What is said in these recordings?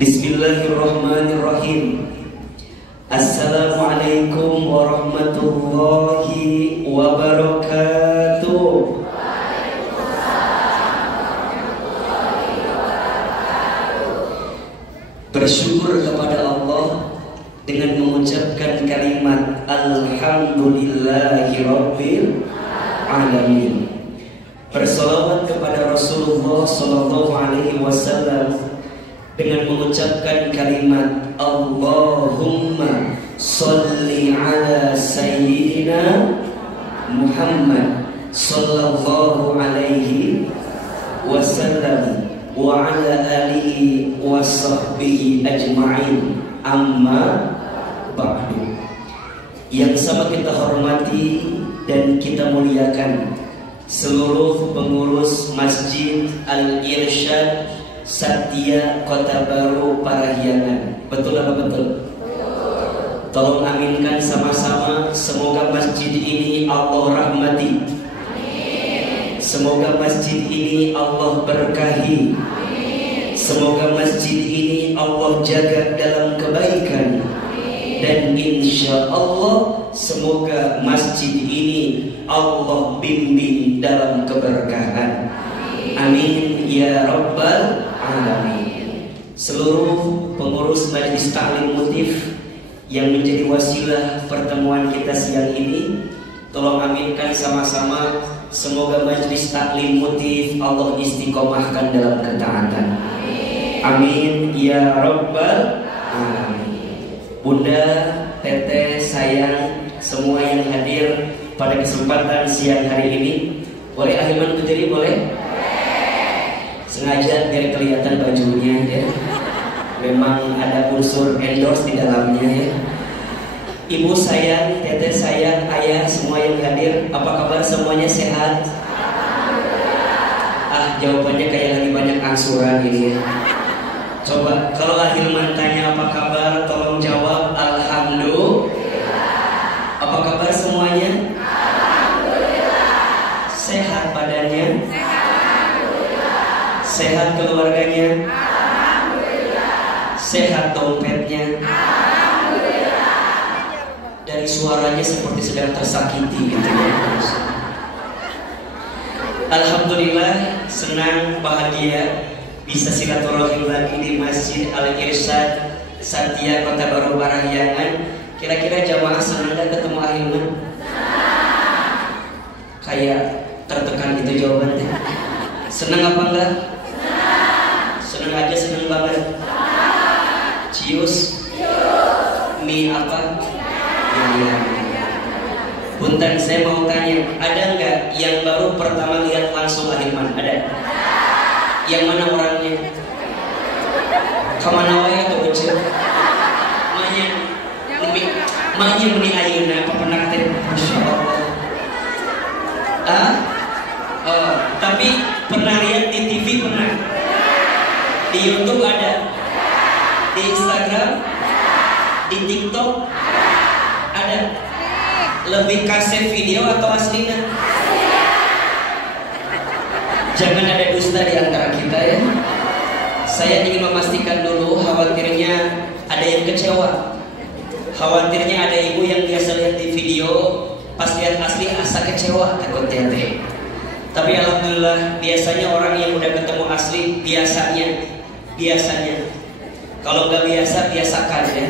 Bismillahirrahmanirrahim. Assalamualaikum warahmatullahi wabarakatuh. Bersyukur kepada Allah dengan mengucapkan kalimat Alhamdulillahirabbil alamin. Bersolawat kepada Rasulullah sallallahu alaihi wasallam dengan mengucapkan kalimat Allahumma sholli ala sayyidina Muhammad sallallahu alaihi wasallam wa ala alihi wa sahbihi ajma'in, amma ba'du. Yang sama kita hormati dan kita muliakan seluruh pengurus Masjid Al-Irsyad Satya Kota Baru Parahyangan. Betul apa betul? Tolong aminkan sama-sama. Semoga masjid ini Allah rahmati. Amin. Semoga masjid ini Allah berkahi. Amin. Semoga masjid ini Allah jaga dalam kebaikan. Amin. Dan insya Allah semoga masjid ini Allah bimbing dalam keberkahan. Amin ya rabbal alamin. Seluruh pengurus Majelis Ta'lim Mutif yang menjadi wasilah pertemuan kita siang ini, tolong aminkan sama-sama. Semoga Majelis Ta'lim Mutif Allah istiqomahkan dalam ketaatan. Amin ya rabbal alamin. Bunda, teteh, sayang, semua yang hadir pada kesempatan siang hari ini, boleh ahilman berdiri, boleh? Sengaja biar kelihatan bajunya ya. Memang ada unsur endorse di dalamnya ya. Ibu sayang, teteh sayang, ayah semua yang hadir, apa kabar semuanya, sehat? Ah, jawabannya kayak lagi banyak angsuran ini ya. Coba kalau ahilman tanya apa kabar, tolong jawab alhamdulillah. Apa kabar semuanya? Alhamdulillah. Sehat badannya? Sehat keluarganya? Alhamdulillah. Sehat dompetnya? Alhamdulillah. Dari suaranya seperti sedang tersakiti gitu ya. Alhamdulillah, senang, bahagia bisa silaturahim lagi di Masjid Al-Irsyad Satya Kota Baru Parahyangan. Kira-kira jamaah senang gak ketemu ahilman? Kayak tertekan gitu jawabannya. Senang apa enggak? Senang aja, senang banget. Cius. Mie apa? Ya. Buntan, saya mau tanya, ada nggak yang baru pertama lihat langsung ahilman? Ada? Yang mana orangnya? Kamana wae atau ucil? Mahnya meni ayeuna apa pernah teh? Masyaallah. Oh, tapi pernah lihat di TV pernah? Di YouTube ada, di Instagram, di TikTok ada. Lebih kaset video atau aslinya? Jangan ada dusta di antara kita ya. Saya ingin memastikan dulu, khawatirnya ada yang kecewa. Khawatirnya ada ibu yang biasa lihat di video, pas lihat asli asa kecewa, takutnya teh. Tapi alhamdulillah, biasanya orang yang udah ketemu asli, biasanya kalau nggak biasa, biasakan ya.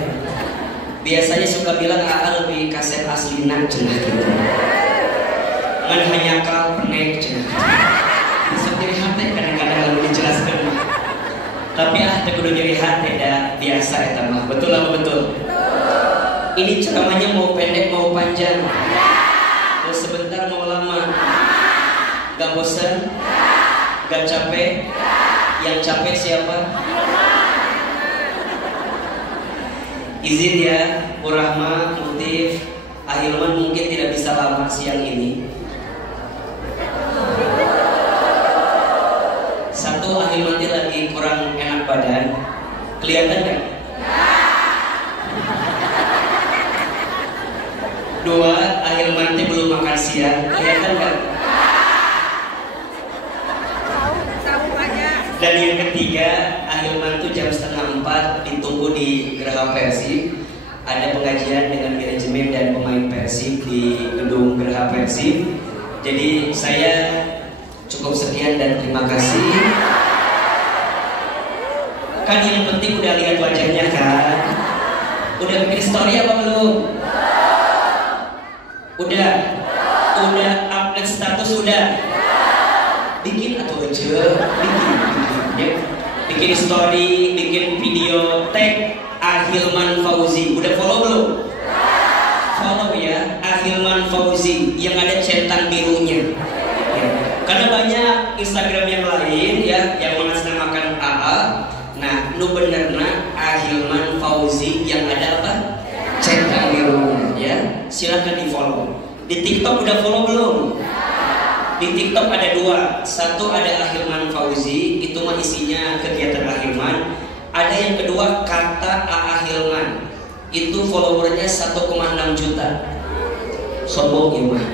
Biasanya suka bilang lebih kaset asli nak cenah gitu. Man hanya kal penek cenah. Bisa jadi hati kadang-kadang lalu dijelaskan. Tapi teh kudu jadi hati dah biasa eta mah. Betul apa betul? Ini ceramahnya mau pendek mau panjang? Mau sebentar mau lama? Gak bosan? Gak capek? Yang capek siapa? Izin ya, Bu Rahma, Mutif, ahilman mungkin tidak bisa lama siang ini. Satu, ahilman lagi kurang enak badan. Kelihatan kan? Dua, ahilman belum makan siang. Kelihatan kan? Dan yang ketiga, ahilman jam 3:30 4 ditunggu di Geraha Persib. Ada pengajian dengan manajemen dan pemain Persib di gedung Geraha Persib. Jadi saya cukup sekian dan terima kasih. Kan yang penting udah lihat wajahnya kan? Udah bikin story apa belum? Udah update status udah? Bikin atau aja? Bikin. Bikin story, bikin video, tag Ahilman Fauzi. Udah follow belum? Follow ya, Ahilman Fauzi yang ada centang birunya. Ya. Karena banyak Instagram yang lain ya yang mengatasnamakan AA. Nah, nu benerna Ahilman Fauzi yang ada apa? Centang birunya ya. Silakan di follow. Di TikTok udah follow belum? Di TikTok ada 2. Satu ada Ahilman Fauzi, itu mah isinya kegiatan Ahilman. Ada yang kedua kata Ahilman, itu followernya 1,6 juta. Sombong ya mah.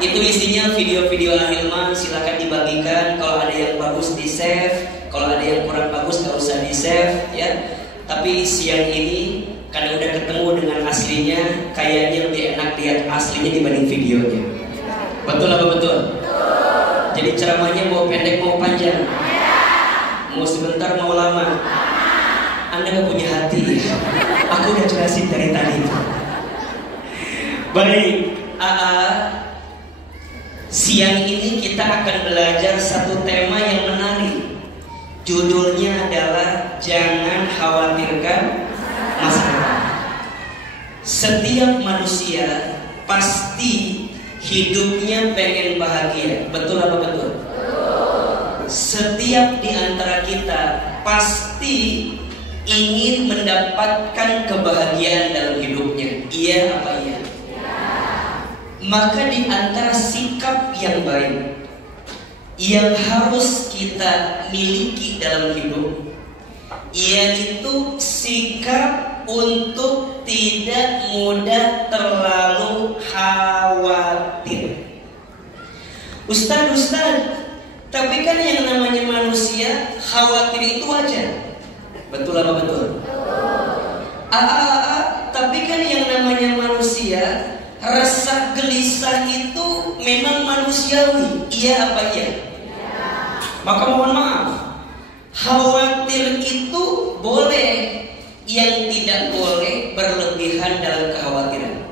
Itu isinya video-video Ahilman, silakan dibagikan. Kalau ada yang bagus di save, kalau ada yang kurang bagus gak usah di save ya. Tapi siang ini karena udah ketemu dengan aslinya, kayaknya lebih enak lihat aslinya dibanding videonya. Betul apa betul? Jadi ceramahnya mau pendek mau panjang? Mau sebentar mau lama? Anda gak punya hati ya? Aku udah jelasin dari tadi. Baik, siang ini kita akan belajar satu tema yang menarik. Judulnya adalah jangan khawatirkan masalah. Setiap manusia pasti hidupnya pengen bahagia. Betul apa betul? Setiap di antara kita pasti ingin mendapatkan kebahagiaan dalam hidupnya. Iya apa iya? Maka di antara sikap yang baik yang harus kita miliki dalam hidup, yaitu sikap untuk tidak mudah terlalu khawatir. Ustaz, tapi kan yang namanya manusia khawatir itu wajar. Betul apa betul? Tapi kan yang namanya manusia rasa gelisah itu memang manusiawi. Iya apa iya? Maka mohon maaf, khawatir itu boleh. Yang tidak boleh berlebihan dalam kekhawatiran.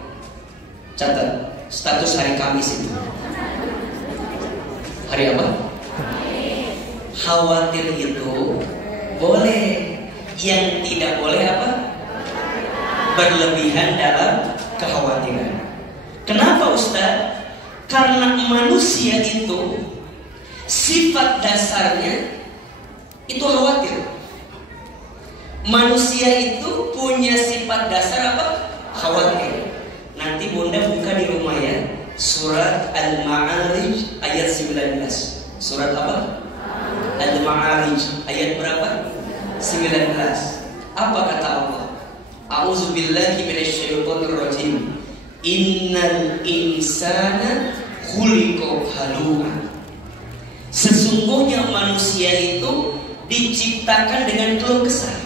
Catat status hari Kamis itu. Hari apa? Khawatir itu boleh. Yang tidak boleh apa? Berlebihan dalam kekhawatiran. Kenapa Ustaz? Karena manusia itu sifat dasarnya itu khawatir. Manusia itu punya sifat dasar apa? Khawatir. Nanti Bunda buka di rumah ya, surat Al-Ma'arij ayat 19. Surat apa? Al-Ma'arij ayat berapa? 19. Apa kata Allah? A'udzubillahi minasyaitonirrajim. Innal insana khuliqa halu'an. Sesungguhnya manusia itu diciptakan dengan keluh kesah.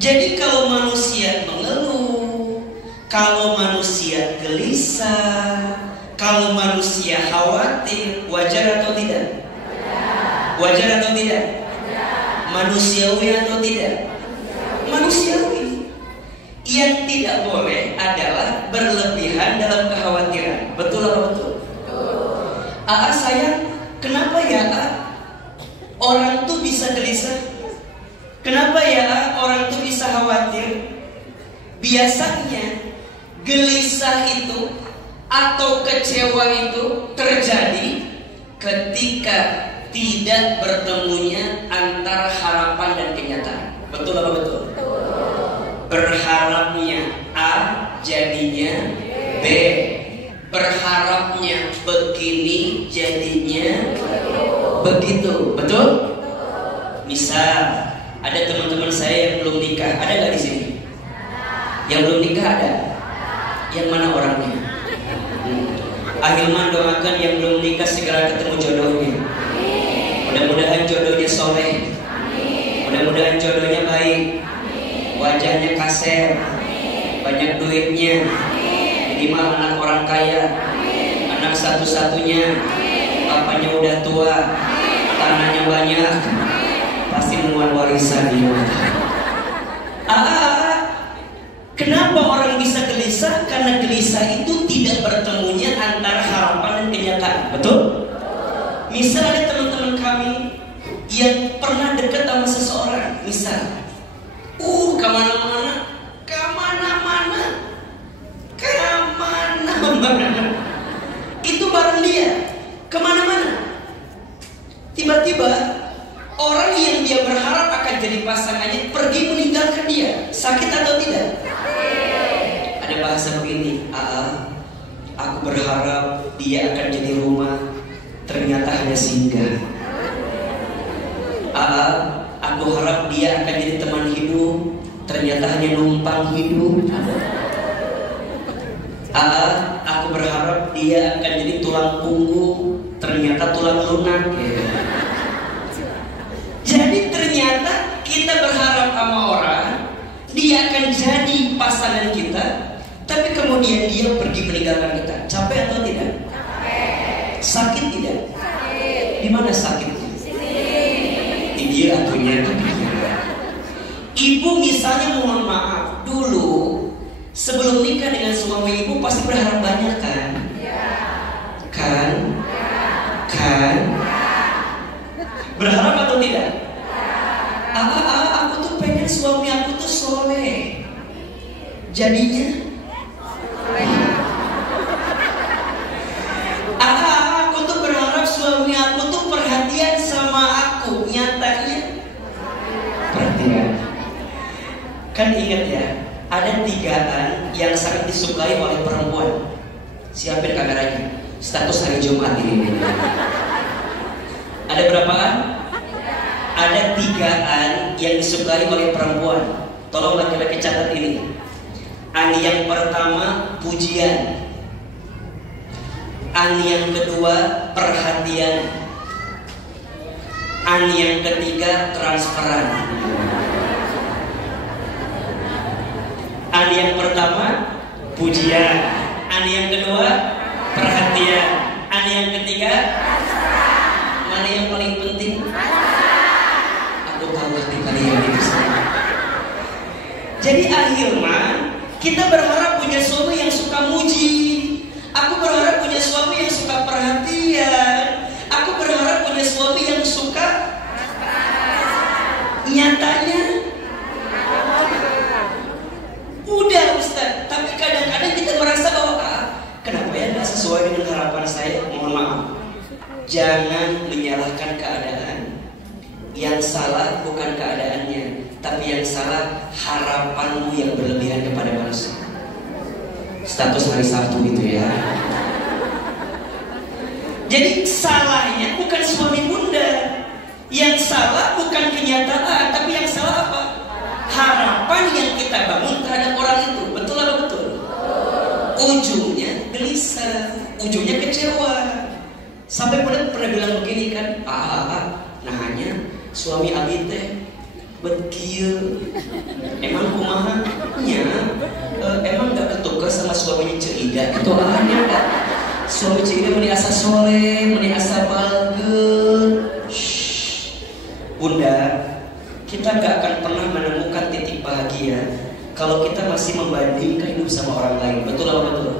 Jadi kalau manusia mengeluh, kalau manusia gelisah, kalau manusia khawatir, wajar atau tidak? Wajar atau tidak? Manusiawi atau tidak? Manusiawi. Yang tidak boleh adalah berlebihan dalam kekhawatiran. Betul atau betul? Sayang, kenapa ya orang tuh bisa gelisah? Kenapa ya orang tuh bisa khawatir? Biasanya gelisah itu atau kecewa itu terjadi ketika tidak bertemunya antara harapan dan kenyataan. Betul apa betul? Berharapnya A jadinya B. Berharapnya begini jadinya begitu. Betul? Misal ada teman-teman saya yang belum nikah, ada nggak di sini? Yang belum nikah ada? Yang mana orangnya? Ahilman doakan yang belum nikah segera ketemu jodohnya. Mudah-mudahan jodohnya soleh. Mudah-mudahan jodohnya baik, wajahnya kasar, banyak duitnya, minimal anak orang kaya, anak satu-satunya, bapaknya udah tua, tanahnya banyak, pasti muat warisan dia. Kenapa orang bisa gelisah? Karena gelisah itu tidak bertemunya antara harapan dan kenyataan. Betul? Misal ada teman-teman kami yang pernah dekat sama seseorang, misal, kemana-mana, itu bareng dia, kemana-mana. Tiba-tiba orang yang dia berharap akan jadi pasangannya pergi meninggalkan dia. Sakit atau tidak? Ada bahasa begini, aku berharap dia akan jadi rumah, ternyata hanya singgah. Aku harap dia akan jadi teman hidup, ternyata hanya numpang hidup. Aku berharap dia akan jadi tulang punggung, ternyata tulang lunak. Jadi ternyata kita berharap sama orang, dia akan jadi pasangan kita, tapi kemudian dia pergi meninggalkan kita. Capek atau tidak? Sakit tidak? Di mana sakitnya? Di dia atunya. Ibu misalnya, mohon maaf, dulu sebelum nikah dengan suami ibu pasti berharap banyak kan? Kan? Berharap atau tidak? Aku tuh pengen suami aku tuh soleh. Jadinya aku tuh berharap suami aku tuh perhatian sama aku. Nyatanya perhatian. Kan ingat ya, ada 3an yang sangat disukai oleh perempuan. Siapin kameranya. Status hari Jumat ini. Ada berapaan? Ada 3an yang disukai oleh perempuan. Tolong laki-laki catat ini. An yang pertama, pujian. An yang kedua, perhatian. An yang ketiga, transferan. An yang pertama, pujian. An yang kedua, perhatian. An yang ketiga, mana yang paling penting? Aku tahu hati kalian itu semua. Jadi akhirnya kita berharap punya suami yang suka muji. Aku berharap punya suami yang suka perhatian. Aku berharap punya suami yang suka. Nyatanya udah Ustaz, tapi kadang-kadang kita merasa bahwa kenapa ya nggak sesuai dengan harapan saya. Mohon maaf, jangan menyalahkan keadaan. Yang salah bukan keadaannya, tapi yang salah harapanmu yang berlebihan kepada manusia. Status hari Sabtu itu ya. Jadi salahnya bukan suami bunda, yang salah bukan kenyataan, tapi yang salah apa? Harapan yang kita bangun terhadap orang itu. Betul atau betul? Ujungnya gelisah, ujungnya kecewa. Sampai pernah bilang begini kan, nah hanya suami abi teh bekieu emang kumaha nya, emang gak ketukar sama suaminya Ceida gitu aneh kan. Suami Ceida meni asa soleh, meni asa balgeun. Bunda, kita gak akan pernah menemukan titik bahagia kalau kita masih membandingkan hidup sama orang lain. Betul atau betul?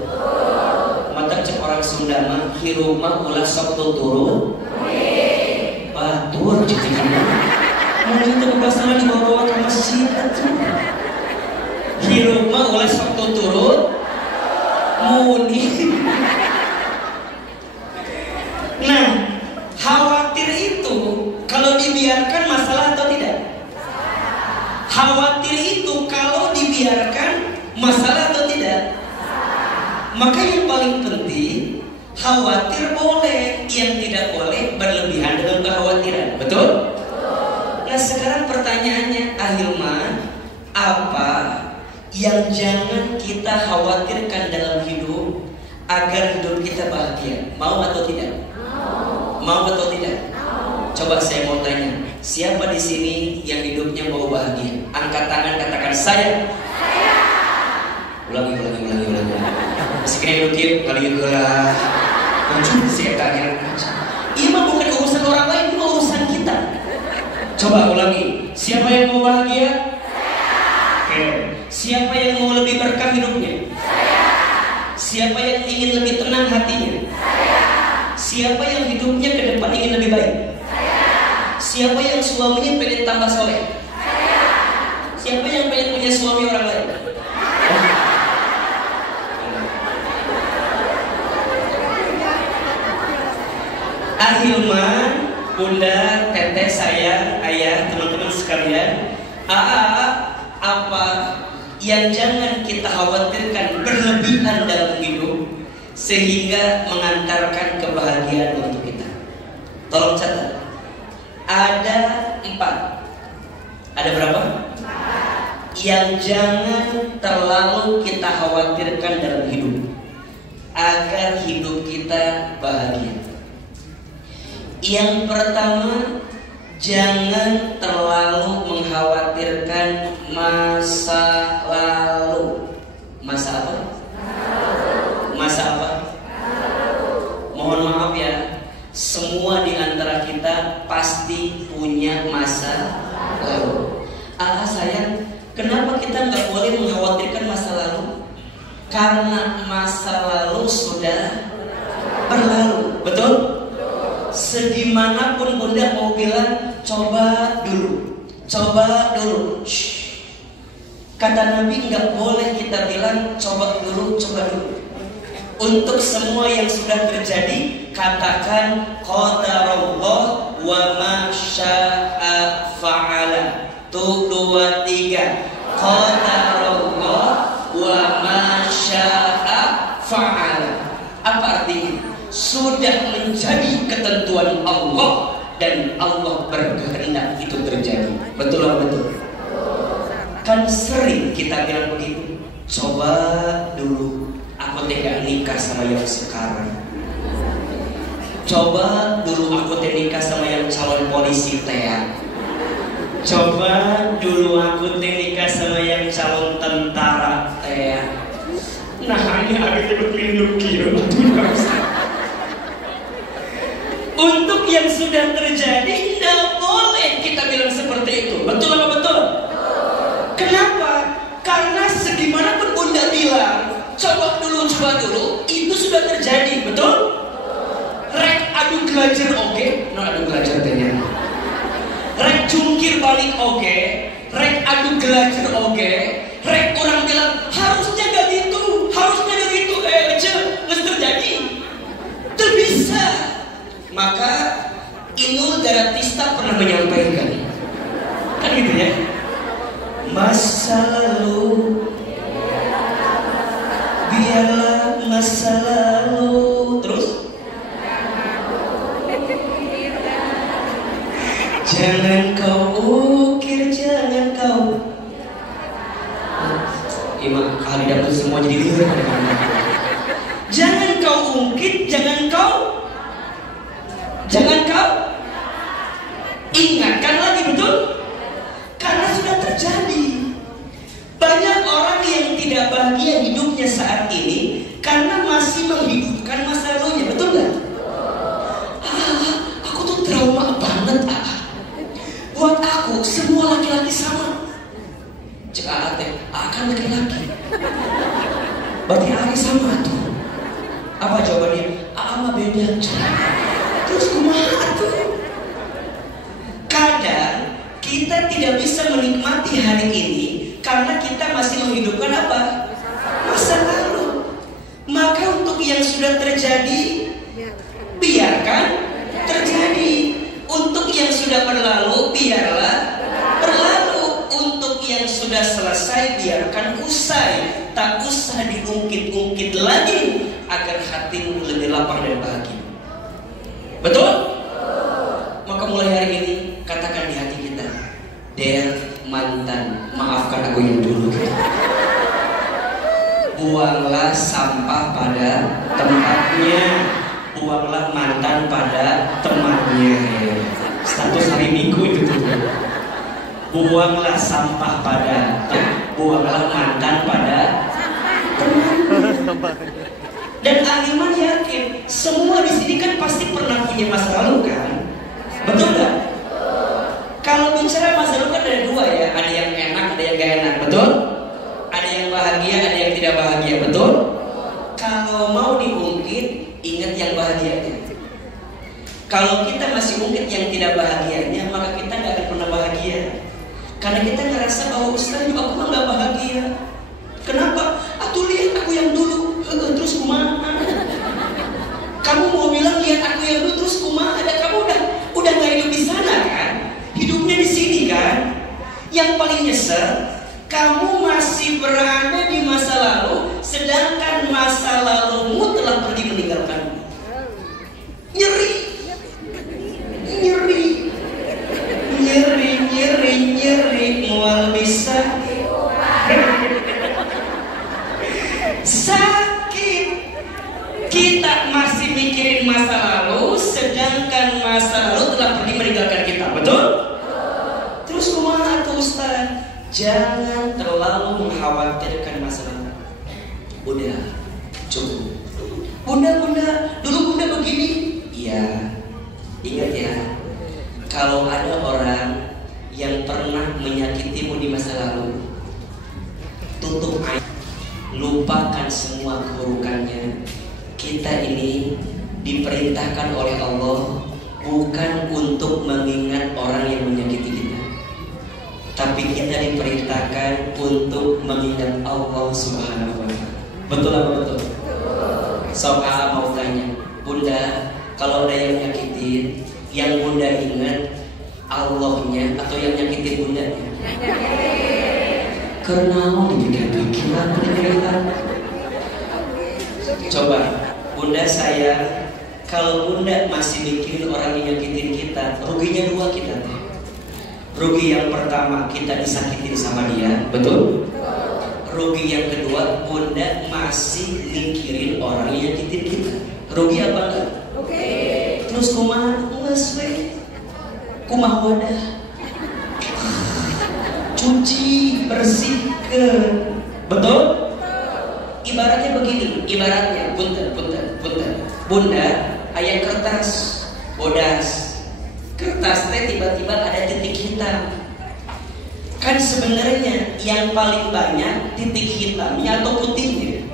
Mata cek orang Sunda mah hirup mah ulah sok tuturu batur jadinya. Mau itu bahasa dibawa ke masjid atuh. Hirup mah ulah sok tuturu muni. Nah, khawatir itu kalau dibiarkan masalah atau tidak? Khawatir itu kalau dibiarkan masalah atau tidak? Maka yang paling penting, khawatir boleh, yang tidak boleh berlebihan dengan kekhawatiran. Betul? Nah sekarang pertanyaannya, Ahilman, apa yang jangan kita khawatirkan dalam hidup agar hidup kita bahagia? Mau atau tidak? Mau atau tidak? Coba saya mau tanya, Siapa di sini yang hidupnya mau bahagia? Angkat tangan, katakan saya. Ulangi. Masih kena hidup kali itu lah. Muncul sih tanya. Ini mah bukan urusan orang lain, ini urusan kita. Coba ulangi. Siapa yang mau bahagia? Oke. Siapa yang mau lebih berkah hidupnya? Siapa yang ingin lebih tenang hatinya? Siapa yang hidupnya ke depan ingin lebih baik? Siapa yang suaminya pengen tambah soleh? Siapa yang pengen punya suami orang lain? Ahilman, bunda, teteh, sayang, ayah, teman-teman sekalian, apa yang jangan kita khawatirkan berlebihan dalam hidup sehingga mengantarkan kebahagiaan untuk kita. Tolong catat. Ada 4. Ada berapa? 4. Yang jangan terlalu kita khawatirkan dalam hidup agar hidup kita bahagia. Yang pertama, jangan terlalu mengkhawatirkan masa lalu. Masa apa? Masa apa? Mohon maaf ya, semua di antara kita pasti punya masa lalu. Sayang, kenapa kita nggak boleh mengkhawatirkan masa lalu? Karena masa lalu sudah berlalu, betul? Segimanapun bunda mau bilang, coba dulu. Shh. Kata Nabi nggak boleh kita bilang coba dulu. Untuk semua yang sudah terjadi, katakan qadarullah wa ma syaa fa'ala. 1, 2, 3. Qadarullah wa ma syaa fa'ala. Apa artinya? Sudah menjadi ketentuan Allah dan Allah berkehendak itu terjadi. Betul atau betul? Kan sering kita bilang begitu. Coba dulu, aku tidak nikah sama yang sekarang. Coba dulu aku nikah sama yang calon polisi teh. Coba dulu aku nikah sama yang calon tentara teh. Nah ini ada berlindung kira. Untuk yang sudah terjadi, tidak boleh kita bilang seperti itu. Betul apa betul? Kenapa? Karena segimanapun bunda bilang coba dulu, itu sudah terjadi, betul? Rek adu gelajar oke, adu gelajar tanya. Rek jungkir balik oke, rek adu gelajar oke, rek orang bilang harusnya gak gitu, harus terjadi, bisa. Maka Inul Daratista pernah menyampaikan, kan gitu ya, masa lalu biarlah masa lalu. Terus jangan kau ukir, jangan kau kali dapat semua jadi liur. Jangan kau ungkit, jangan kau ingatkan lagi, betul? Karena sudah terjadi. Banyak orang yang tidak bahagia hidupnya saat ini karena masih menghidupkan masa lalunya, betul nggak? Aku tuh trauma banget. Buat aku semua laki-laki sama. Cek akan laki-laki. Berarti Ari sama tuh. Apa jawabannya? Mah beda. Terus kumaha tuh? Kadang kita tidak bisa menikmati hari ini karena kita masih menghidupkan apa? Masa lalu. Maka untuk yang sudah terjadi, biarkan terjadi. Untuk yang sudah berlalu, biarlah berlalu. Untuk yang sudah selesai, biarkan usai. Tak usah diungkit-ungkit lagi agar hatimu lebih lapang dan bahagia. Betul? Maka mulai hari ini katakan di hati kita, Der mantan, maafkan aku yang dulu. Buanglah sampah pada tempatnya, buanglah mantan pada temannya. Status hari Minggu itu tuh. Buanglah sampah pada, buanglah mantan pada teman. Dan Ahilman yakin semua di sini kan pasti pernah punya masa lalu kan, betul nggak? Kalau bicara masa lalu kan ada dua ya, ada yang enak, ada yang gak enak, betul? Ada yang bahagia, ada yang tidak bahagia, betul? Kalau mau diungkit, ingat yang bahagianya. Kalau kita masih ungkit yang tidak bahagianya, maka kita nggak akan pernah bahagia. Karena kita ngerasa bahwa Ustaz, aku mah nggak bahagia. Kenapa? Atuh lihat aku yang dulu, terus kumaha? Kamu mau bilang lihat aku yang dulu terus kumaha? Ada kamu udah nggak hidup di sana kan? Hidupnya di sini kan? Yang paling nyesel, kamu masih berada di masa lalu, sedangkan masa lalumu telah pergi meninggalkanmu. Nyeri, nyeri, nyeri, nyeri, nyeri, mual bisa sakit. Kita masih mikirin masa lalu, sedangkan masa lalu telah pergi meninggalkan kita, betul? Terus kumaha tuh Ustaz? Jangan terlalu mengkhawatirkan masa lalu. Udah, cukup. Bunda, dulu bunda begini. Iya, ingat ya, kalau ada orang yang pernah menyakitimu di masa lalu, tutup air, lupakan semua keburukannya. Kita ini diperintahkan oleh Allah bukan untuk mengingat orang yang menyakiti kita, tapi kita diperintahkan untuk mengingat Allah Subhanahu wa Ta'ala. Betul apa betul? Soal mau tanya, Bunda, kalau ada yang nyakitin, yang Bunda ingat Allahnya atau yang nyakitin Bundanya? Karena mau dipikir-pikir. Coba, Bunda saya, kalau Bunda masih mikirin orang yang nyakitin kita, ruginya dua kita. Rugi yang pertama, kita disakitin sama dia, betul? Rugi yang kedua, Bunda masih mikirin orang yang nyakitin kita. Rugi apa enggak? Rugi. Terus kumaha? Ngeswe. Kumaha wadah. Cuci, bersihkan. Betul? Ibaratnya begini, ibaratnya, punten. Bunda, aya kertas, bodas. Kertas teh tiba-tiba ada titik hitam. Kan sebenarnya yang paling banyak titik hitamnya atau putihnya.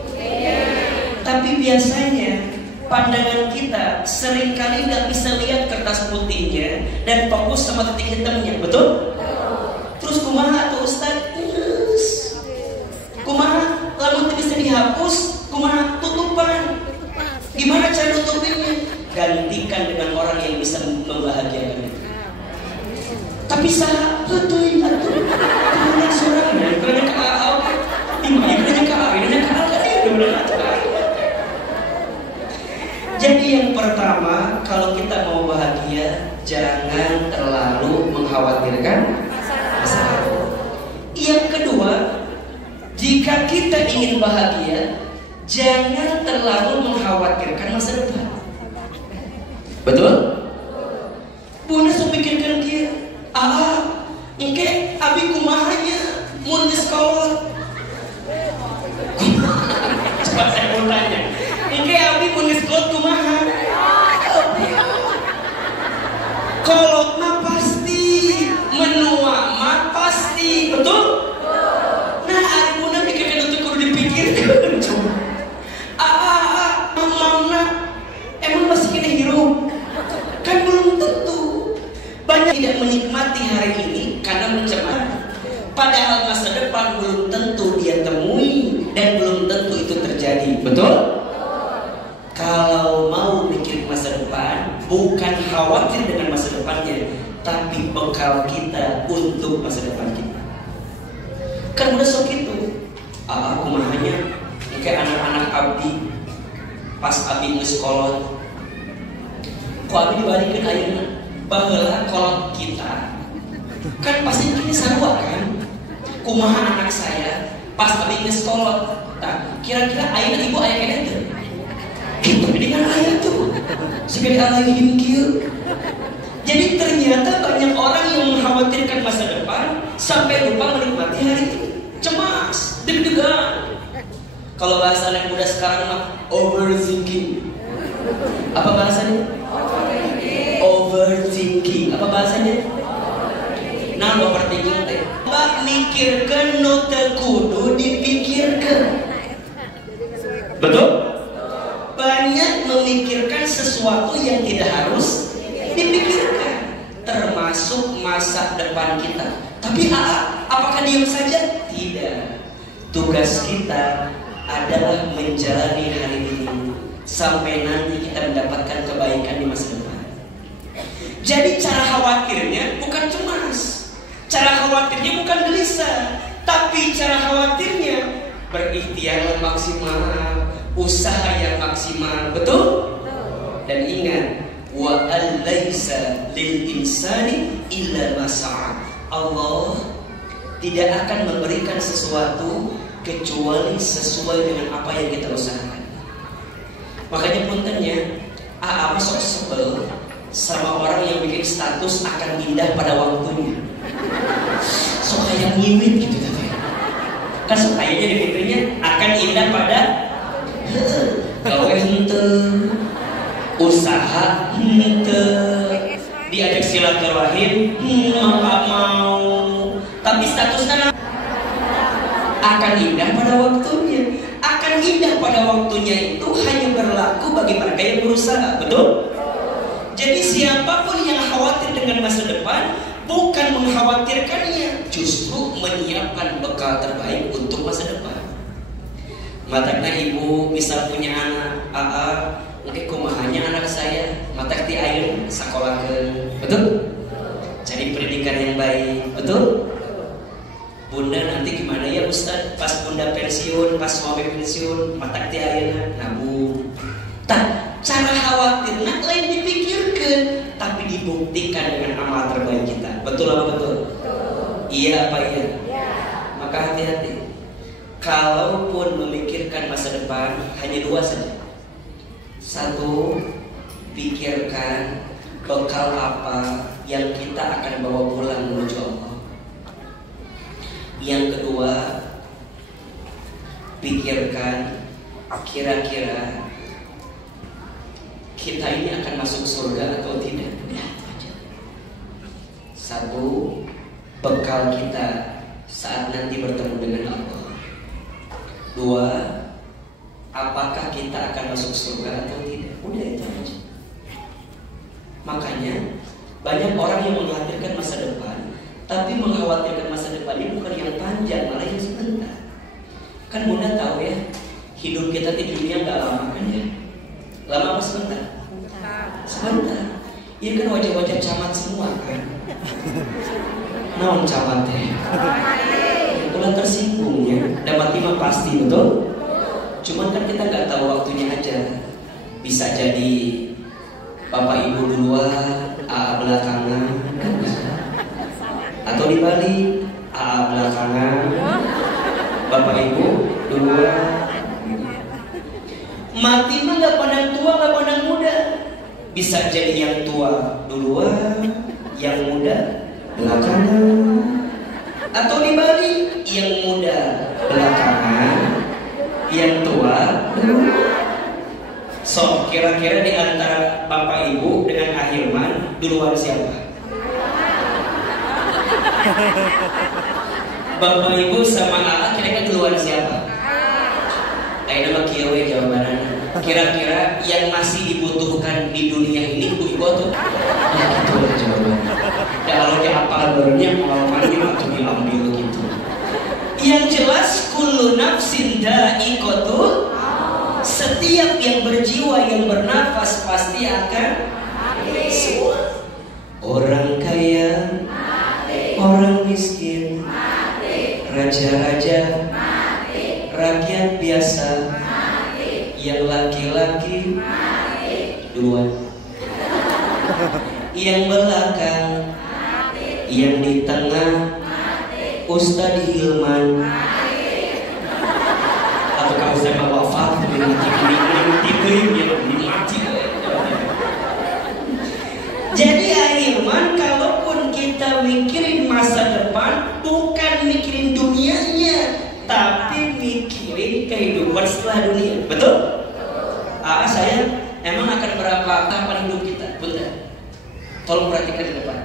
Tapi biasanya pandangan kita seringkali nggak bisa lihat kertas putihnya dan fokus sama titik hitamnya, betul? Terus kumaha tuh Ustaz? Kumaha? Lalu bisa dihapus, kumaha? Tutupan. Gimana cara nutupinnya? Gantikan dengan orang yang bisa membahagiakan itu. Tapi salah betul itu. Karena suaranya, karena KAA, karena KAA. Jadi yang pertama, kalau kita mau bahagia, jangan terlalu mengkhawatirkan masa lalu. Yang kedua, jika kita ingin bahagia, jangan terlalu mengkhawatirkan masa depan. Betul? Bunda sok pikirkan dia. Engke abi kumahanya mun di sekolah. Coba saya mau tanya. Engke abi mun di sekolah kumaha? Kolot mah pasti, menua mah pasti, betul? Nah, ari bunda pikirkan itu kudu dipikirkan. Mamna emang masih kita hirup? Kan belum tentu. Banyak tidak menikmati hari ini karena mencemar. Padahal masa depan belum tentu dia temui dan belum tentu itu terjadi, betul? Kalau mau mikir masa depan, bukan khawatir dengan masa depannya, tapi bekal kita untuk masa depan kita. Kan udah sok itu. Aku mahanya kayak anak-anak abdi pas abdi geus kolot. Kok abdi dibalikin ayeuna? Baheula kolot kita kan pasti ini sarua kan. Kumaha anak saya pas abdi geus kolot. Tah, kira-kira ayeuna ibu aya kene teu? Kitu dengan aya tuh. Sigede alaihin kieu. Jadi ternyata banyak orang yang mengkhawatirkan masa depan sampai lupa menikmati hari ini. Cemas, deg-degan. Kalau bahasa anak muda sekarang mah overthinking. Apa bahasanya? Overthinking. Apa bahasanya? Nah, overthinking teh. Mbak mikirkan no teu kudu dipikirkan. Betul? Banyak memikirkan sesuatu yang tidak harus dipikirkan, termasuk masa depan kita. Tapi apakah diam saja? Tidak. Tugas kita adalah menjalani hari ini sampai nanti kita mendapatkan kebaikan di masa depan. Jadi cara khawatirnya bukan cemas, cara khawatirnya bukan gelisah, tapi cara khawatirnya berikhtiar maksimal, usaha yang maksimal. Betul? Dan ingat, wa alaisa lil insani illa ma sa'a. Allah tidak akan memberikan sesuatu kecuali sesuai dengan apa yang kita usahakan. Makanya puntennya masuk sebel sama orang yang bikin status akan indah pada waktunya. So kayak ngiwit gitu tadi. Kan so kayaknya dipikirnya akan indah pada gawe henteu, usaha henteu, diajak silaturahim nggak mau, tapi statusnya akan indah pada waktunya. Akan indah pada waktunya itu hanya berlaku bagi mereka yang berusaha. Betul? Jadi siapapun yang khawatir dengan masa depan bukan mengkhawatirkannya, justru menyiapkan bekal terbaik untuk masa depan. Matakna ibu misal punya anak, mungkin kumahanya anak saya, matak ti ayeuna sakolahkeun. Betul? Cari pendidikan yang baik. Betul? Bunda nanti gimana ya Ustaz? Pas bunda pensiun, pas suami pensiun, matak ti ayeuna nabung. Cara khawatirna lain dipikirkan, tapi dibuktikan dengan amal terbaik kita. Betul apa betul? Iya apa iya? Maka hati-hati. Kalaupun memikirkan masa depan, hanya dua saja. Satu, pikirkan bekal apa yang kita akan bawa pulang menuju Allah. Yang kedua, pikirkan kira-kira kita ini akan masuk surga atau tidak. Satu, bekal kita saat nanti bertemu dengan Allah. Dua, apakah kita akan masuk surga atau tidak. Udah itu aja. Makanya banyak orang yang mengkhawatirkan masa depan, tapi mengkhawatirkan masa depannya bukan yang panjang, malah yang sebentar. Kan Bunda tahu ya, hidup kita di dunia gak lama kan ya. Lama apa sebentar? Sebentar. Iya kan wajah-wajah camat semua kan. Naon camat ya? Ulah tersinggung ya. Dapat mah pasti, betul? Cuman kan kita nggak tahu waktunya aja. Bisa jadi bapak ibu duluan, belakangan, kan bisa. Atau dibalik, belakangan, bapak ibu duluan. Mati mah nggak pandang tua, nggak pandang muda. Bisa jadi yang tua duluan, yang muda belakangan. Atau dibalik, yang muda belakangan, yang tua duluan. So, kira-kira di antara bapak ibu dengan Ahilman duluan siapa? Bapak ibu sama Aa kira-kira duluan siapa? Ayo nama kiawe jawabannya. Kira-kira yang masih dibutuhkan di dunia ini ibu tuh? Ya itu lah jawabannya. Ya kalau dia apa barunya pengalamannya waktu diambil gitu. Yang jelas kullu nafsin dha'iqatul. Setiap yang berjiwa yang bernafas pasti akan mati. Orang kaya, orang miskin, raja-raja, rakyat biasa, yang laki-laki duluan, yang belakang, yang di tengah, Ustadz Hilman, atau kau Ustadz wafat mati. Jadi akhirnya kita mikirin masa depan, bukan mikirin dunianya, tapi mikirin kehidupan setelah dunia. Betul? Saya emang akan berapa tahapan hidup kita? Bentar, tolong perhatikan ke depan.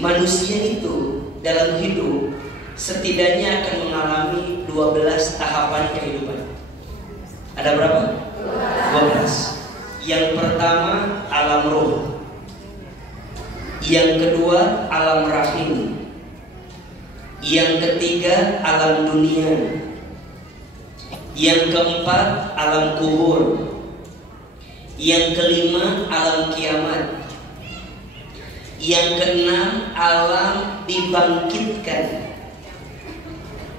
Manusia itu dalam hidup setidaknya akan mengalami 12 tahapan kehidupan. Ada berapa? 12. Yang pertama alam roh, yang kedua alam rahim, yang ketiga alam dunia, yang keempat alam kubur, yang kelima alam kiamat, yang keenam alam dibangkitkan,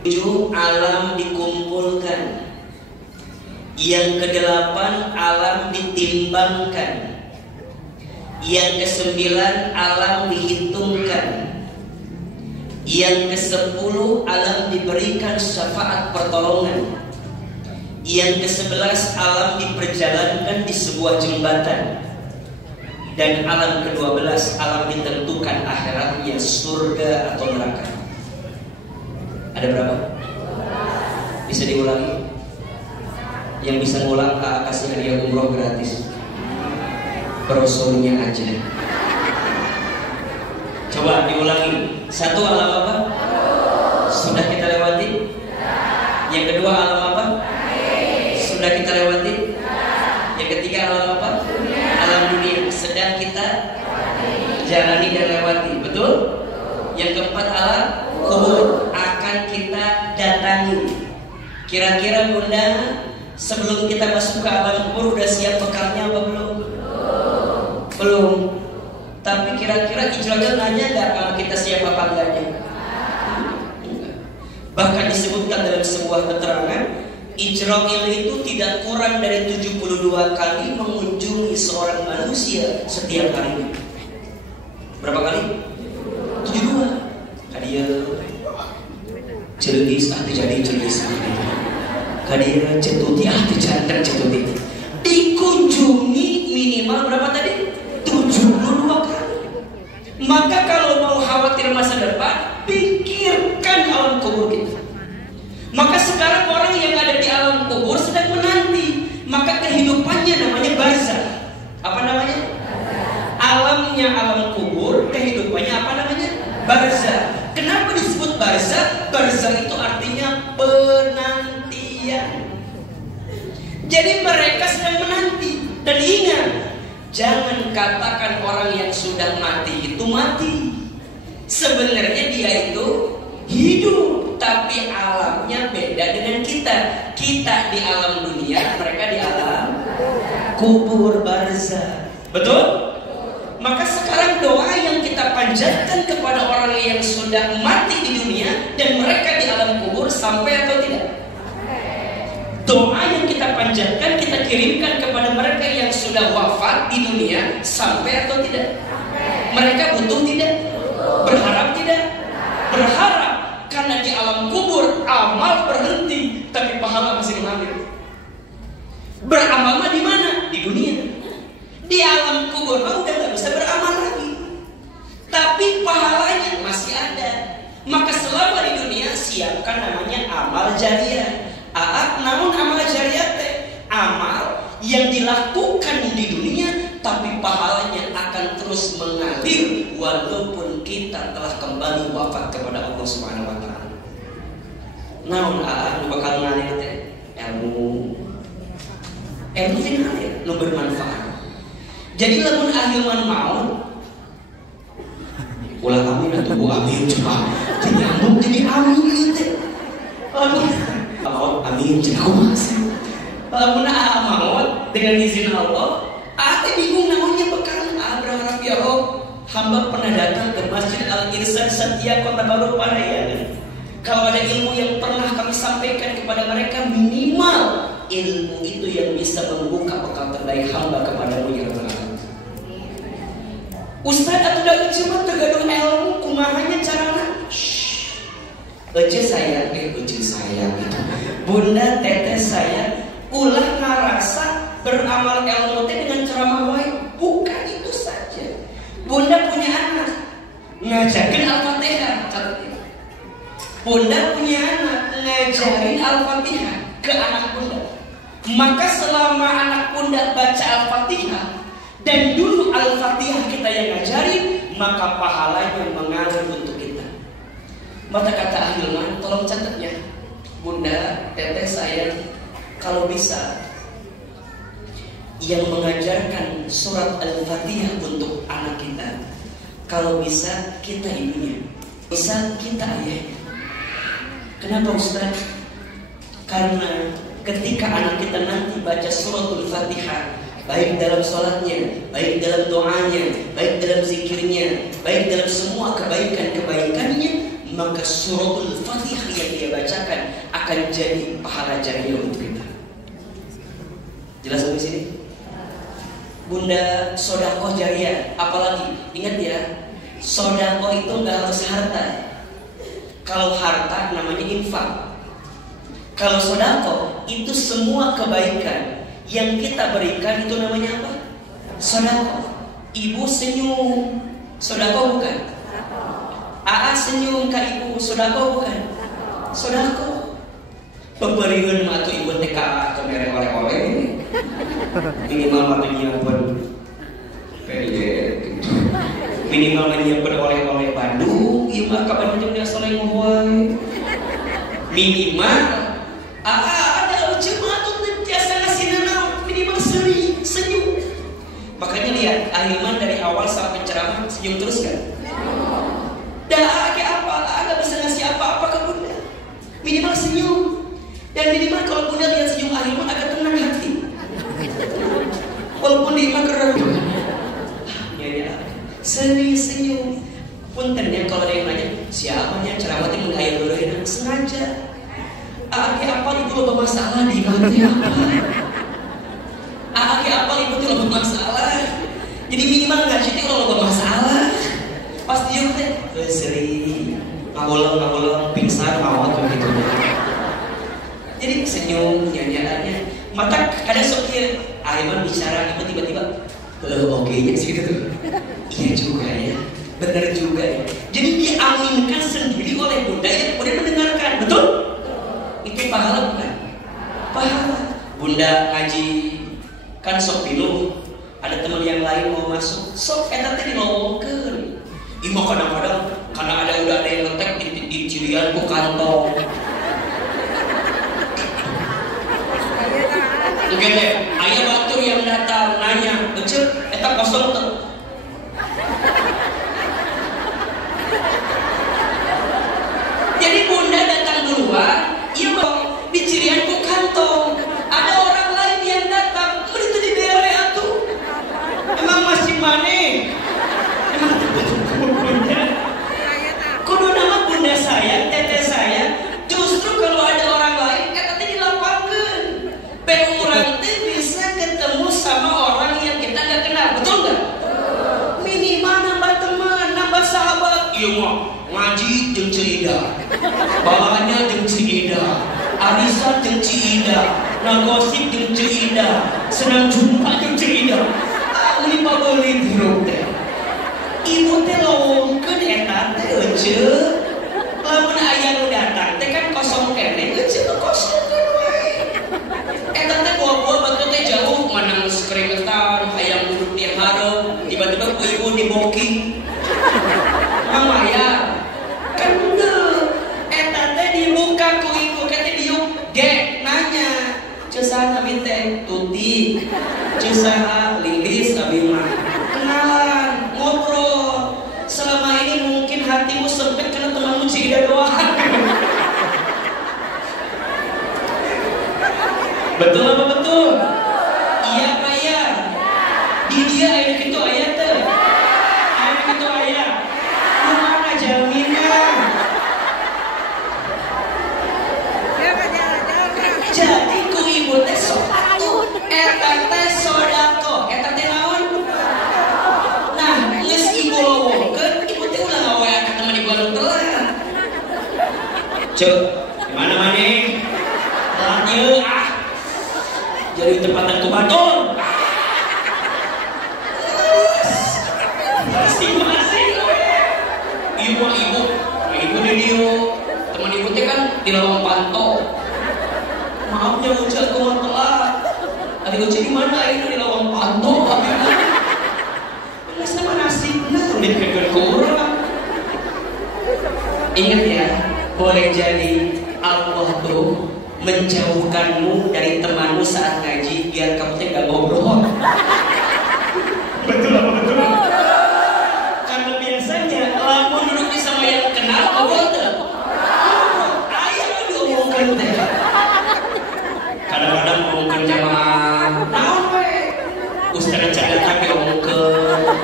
7 alam dikumpulkan, yang kedelapan alam ditimbangkan, yang kesembilan alam dihitungkan, yang kesepuluh alam diberikan syafaat pertolongan, yang ke-11 alam diperjalankan di sebuah jembatan, dan alam ke-12 alam ditentukan akhiratnya surga atau neraka. Ada berapa? Bisa diulangi? Yang bisa ngulang kasih hadiah umroh gratis. Brosurnya aja. Coba diulangi. 1 alam apa? Sudah kita lewati? Yang kedua alam apa? Sudah kita lewati? Yang ketiga alam apa? Alam dunia. Sedang kita jalani dan lewati. Betul? Yang keempat alam kubur, akan kita datangi. Kira-kira Bunda, sebelum kita masuk ke alam kubur udah siap bekalnya apa belum? Belum. Tapi kira-kira Ijrojal nanya gak kalau kita siap apa enggaknya? Bahkan disebutkan dalam sebuah keterangan, Ijrojal itu tidak kurang dari 72 kali mengunjungi seorang manusia setiap harinya. Berapa kali? 72. Hadiah celis jadi celis. Hadir cetuti dicantar cetuti. Dikunjungi minimal berapa tadi? 72 kali. Maka kalau mau khawatir masa depan, pikirkan alam kubur kita. Maka sekarang orang yang ada di alam kubur sedang menanti. Maka kehidupannya namanya barzakh. Apa namanya? Alamnya alam kubur, kehidupannya apa namanya? Barzakh. Kenapa disebut barzakh? Barzakh itu artinya penantian. Jadi mereka sedang menanti. Dan ingat, jangan katakan orang yang sudah mati itu mati. Sebenarnya dia itu hidup, tapi alamnya beda dengan kita. Kita di alam dunia, mereka di alam kubur barzakh. Betul? Maka sekarang doa yang kita panjatkan kepada orang yang sudah mati di dunia dan mereka di alam kubur, sampai atau tidak? Doa yang kita panjatkan, kita kirimkan kepada mereka yang sudah wafat di dunia, sampai atau tidak? Mereka butuh tidak? Berharap tidak? Berharap. Karena di alam kubur amal berhenti, tapi pahala masih mengalir. Beramal mah di mana? Di dunia. Di alam kubur mah udah gak bisa beramal lagi, tapi pahalanya masih ada. Maka selama di dunia siapkan namanya amal jariyah. Namun amal jariyah amal yang dilakukan di dunia, tapi pahalanya akan terus mengalir walaupun kita telah kembali wafat kepada Allah Subhanahu wa taala. Namun bakal ngalir teh ilmu sing ngalir nu bermanfaat. Jadi lamun ahilman maut, ulah amin atau bu amin coba. Jadi nyambung jadi amin gitu. Maut amin jadi kumasih. Lamun maut dengan izin Allah, ate bingung namanya bekal. Berharap ya Allah, hamba pernah datang ke Masjid Al-Irsan Setia Kota Baru Parayangan. Kalau ada ilmu yang pernah kami sampaikan kepada mereka, minimal ilmu itu yang bisa membuka bekal terbaik hamba kepadamu ya Rabbal Alamin. Ustaz atau dah cuma tergaduh ilmu kumahanya carana. Ece saya gitu. Bunda teteh saya ulah ngarasa beramal ilmu teh dengan ceramah wae. Bukan itu saja. Bunda punya anak ngajarin Al-Fatihah. Bunda punya anak, ngajarin Al-Fatihah ke anak bunda. Maka selama anak bunda baca Al-Fatihah dan dulu Al-Fatihah kita yang ngajarin, maka pahalanya mengalir untuk kita. Maka kata Ahilman, tolong catat ya, bunda, teteh sayang, kalau bisa yang mengajarkan surat Al-Fatihah untuk anak kita, kalau bisa kita ibunya, bisa kita ayahnya. Kenapa Ustaz? Karena ketika anak kita nanti baca suratul Fatihah, baik dalam sholatnya, baik dalam doanya, baik dalam zikirnya, baik dalam semua kebaikan-kebaikannya, maka suratul Fatihah yang dia bacakan akan jadi pahala jariah untuk kita. Jelas sampai sini? Bunda, sodakoh jariah, apalagi ingat ya, sodakoh itu nggak harus harta. Kalau harta namanya infak. Kalau sodakoh itu semua kebaikan yang kita berikan, itu namanya apa? Sodakoh. Ibu senyum, sodakoh bukan? Aa senyum ke ibu, sodakoh bukan? Sodakoh. Pemberian atau ibu TK ke merek oleh-oleh minimal menyiapkan minimal menyiapkan oleh-oleh Bandung, iya mah kapan aja dia soleh ngohoi. Minimal ada jemaah tuh biasa ngasih nana minimal senyum. Makanya lihat Ahilman dari awal sampai penceramah senyum terus kan? Dah kayak apa? Ada bisa ngasih apa-apa ke bunda. Minimal senyum. Dan minimal kalau bunda lihat senyum Ahilman agak tenang hati. Walaupun dia mager, ya senyum. Puntennya kalau ada yang nanya siapanya ceramah yang menggaya dulu sengaja. Aki apa ibu lo bermasalah di hati apa? Aki apa ibu tuh lo bermasalah? Jadi minimal nggak cerita kalau lo bermasalah. Pas dia teh sering ngawulong pingsan awal begitu. Jadi senyum nyanyiannya. Maka kadang sokir Ahilman bicara ibu tiba-tiba oke nya sih gitu. Iya juga ya, benar juga ya. Jadi diaminkan sendiri oleh bunda yang kemudian mendengarkan, betul? Itu pahala bukan? Pahala. Bunda ngaji kan sok pilu, ada teman yang lain mau masuk, sok eta teh dilowongkeun. Imah kadang-kadang karena udah ada yang ngetek di cirian ku kantong. Oke, ayah batur yang datang nanya, "Ece, eta kosong tuh?" Jadi bunda datang duluan, iya bang, di cirian ku kantong. Ada orang lain yang datang, itu di daerah atuh. Emang masih maneh? Emang bunda? Kudu nama bunda saya, teteh saya. Justru kalau ada orang lain, eta teh dilapangkeun. Orang teh bisa ketemu sama orang yang kita nggak kenal, betul nggak? Minimal nambah teman, nambah sahabat. Iya mah ngaji jeung Cida, bawaannya jeung Cida, arisan jeung Cida, nagosip jeung Cida, senang jumpa jeung Cida. Ini pabeli buruk teh. Ibu teh lowongkeun eta teh euceuk. Lamun aya nu datang teh kan kosong keneh, euceuk kosong. Eta teh bawa-bawa batu teh jauh manang keringetan, hayang duduk di hareup, tiba-tiba ku ibu diboki. Mama ya, kan bener. Eta teh dibuka ku ibu, kata diuk, gek nanya, cesaha abi teh Tuti, cesaha Lilis abi mah. Kenalan, ngobrol. Selama ini mungkin hatimu sempit karena temanmu Cida doang. Betul apa betul? Iya apa ya? Di dia ayat itu ayat teh. Ayat itu ayat. Mana jaminan? Jadi ku ibu teh sodako, eta teh sodako, eta teh naon? Nah, geus ibu lowongkeun, ibu teh ulah ngawean ka teman ibu anu telat. Cek, di mana maneh? Lanjut jadi tempatan kubatur. Masing-masing video teman ibu teh kan di lawang panto. Maafnya Uci aku mau telat. Adik Uci di mana ini di lawang panto? Nggak sama nasi, nah dipikir kurang. Ingat ya, boleh jadi Allah tuh menjauhkanmu dari temanmu saat ngaji biar kamu teh gak ngobrol. Betul apa betul? Karena biasanya lamun duduk di sama yang kenal ngobrol tuh. Ayah lu diomongkan teh. Kadang-kadang ngomongkan jamaah, naon we? Ustaz jangan tapi ngomongkan.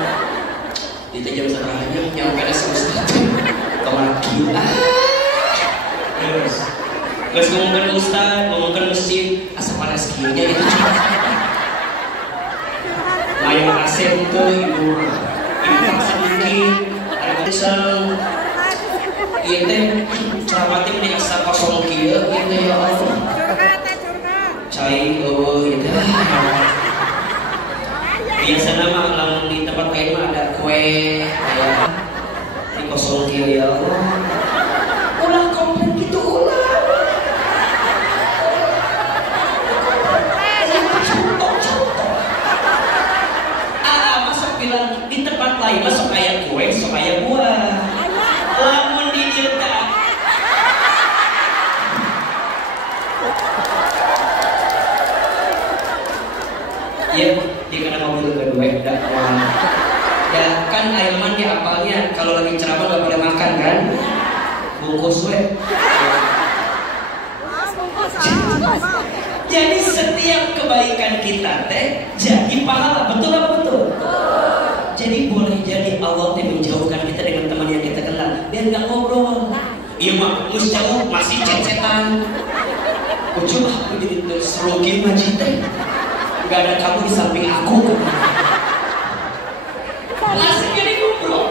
Itu jam seberapanya yang kada ustaz. Kemaki. Terus. Terus ngomongkan ustaz, ngomongkan masjid, asap panas kieunya gitu. Mayang asep itu ibu paksa dikit, ada pisang. Iya teh, ceramah teh mending asa kosong kieu gitu ya Allah. Cai gitu. Biasanya mah lamun di tempat lain mah ada kue, kayak di kosong kieu ya Allah. Ulah komplain gitu ulah. Di tempat lain sok aya kue, sok aya buah. Lamun di dieu teh ya, di kana mobil kedua dak kawan. Ya kan Ailman dia apalnya kalau lagi ceramah gak boleh makan kan? Bungkus we. Jadi setiap kebaikan kita teh jadi pahala, betul apa betul? Jadi boleh jadi Allah teh menjauhkan kita dengan teman yang kita kenal biar nggak ngobrol. Iya mah, mus jauh masih cecetan. Coba aku jadi serogi ngaji teh. Gak ada kamu di samping aku. Langsung jadi ngobrol.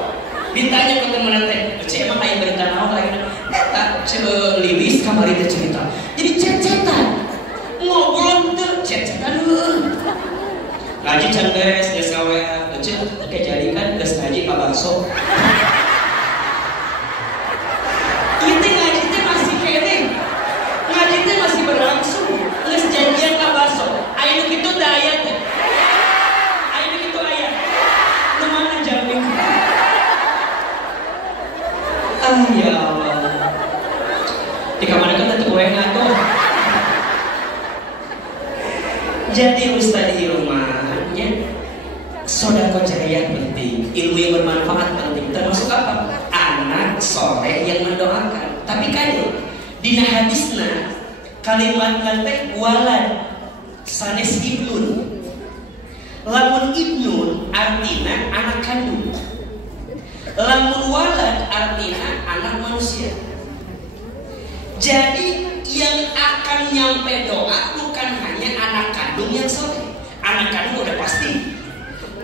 Ditanya ke teman teh, "Cek emang kayak berita naon lagi?" Eta lilis kamari teh cerita. Jadi cecetan. Ngobrol teh cecetan heuh. Ngaji can beres, geus ngawean. Cek kejadian geus ngaji ka bakso. Ieu teh ngaji teh masih kene. Ngaji teh masih berlangsung. Geus janjian ka bakso. Aya nu kitu teh aya teh. Aya nu kitu aya. Nu mana jamin? Ya Allah. Di kamar kan teh kowe atuh. Jadi Ustaz di rumahnya sodako jariah penting, ilmu yang bermanfaat penting, termasuk apa? Anak soleh yang mendoakan. Tapi kan dina hadisna kalimat nanti walad sanes ibnun. Lamun ibnun artina anak kandung. Lamun walad artina anak manusia. Jadi yang akan nyampe doa bukan hanya anak kandung yang soleh. Anak kandung udah pasti.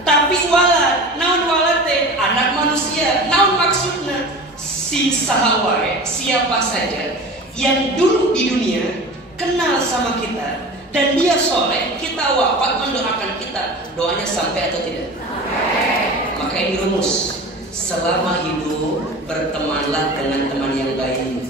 Tapi walad, naon walad teh anak manusia. Naon maksudnya? Si sahawae, siapa saja yang dulu di dunia kenal sama kita dan dia soleh, kita wafat mendoakan kita, doanya sampai atau tidak? Maka ini rumus. Selama hidup bertemanlah dengan teman yang baik.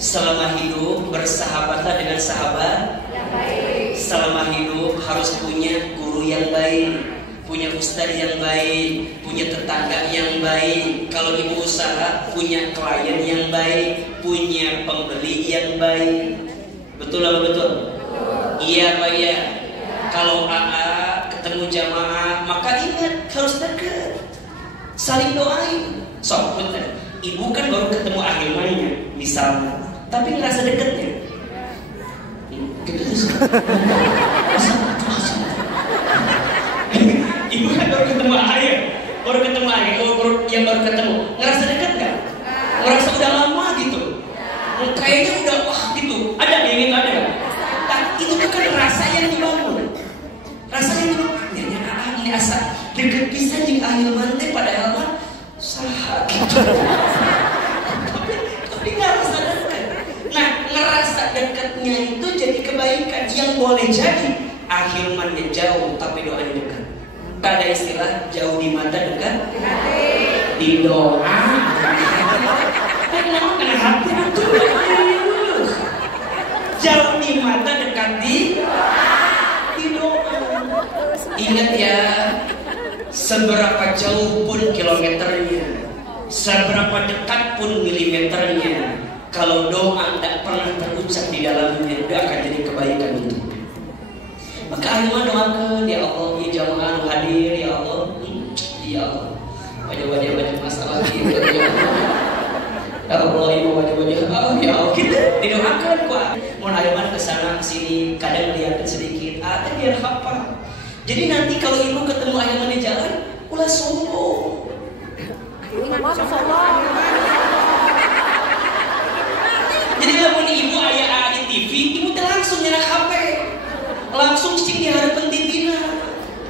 Selama hidup bersahabatlah dengan sahabat yang baik. Selama hidup harus punya guru yang baik, punya ustaz yang baik, punya tetangga yang baik. Kalau ibu usaha punya klien yang baik, punya pembeli yang baik. Betul apa betul? Iya Pak ya. Kalau AA ketemu jamaah maka ingat harus dekat, saling doain. Sok betul. Ibu kan baru ketemu akhirnya misalnya, tapi ngerasa deketnya. Gitu sih. Ibu kan baru ketemu ayah, yang baru ketemu, ngerasa deket nggak? Ngerasa udah lama gitu. Kayaknya udah wah gitu. Ada yang itu ada. Tapi itu kan rasa yang dibangun. Rasa yang dibangun. Ini asa deket bisa jeung ahilman teh padahal mah saha gitu. Tapi ngerasa deket. Nah, ngerasa dekatnya itu jadi kebaikan yang boleh jadi ahilmannya jauh tapi doanya dekat. Ada istilah jauh di mata dekat di doa. kenapa kena hati aku? Jauh di mata, dekat di doa. Ingat ya, seberapa jauh pun kilometernya, seberapa dekat pun milimeternya, kalau doa tidak pernah terucap di dalamnya, itu akan jadi kebaikan itu. Maka ayo doakan, ya Allah, ya jamaah hadir, ya Allah, ya Allah, wajah-wajah masalah ini, ya Allah, ibu wajah-wajah, ya Allah, didoakan kuat. Mau ayo kesana kesini, kadang lihat sedikit, tapi biar hafal. Jadi nanti kalau ibu ketemu ayam di jalan, ulah sombong. Jadi kalau ibu ayah di TV, ibu langsung nyerah HP, langsung cicing di harapan TV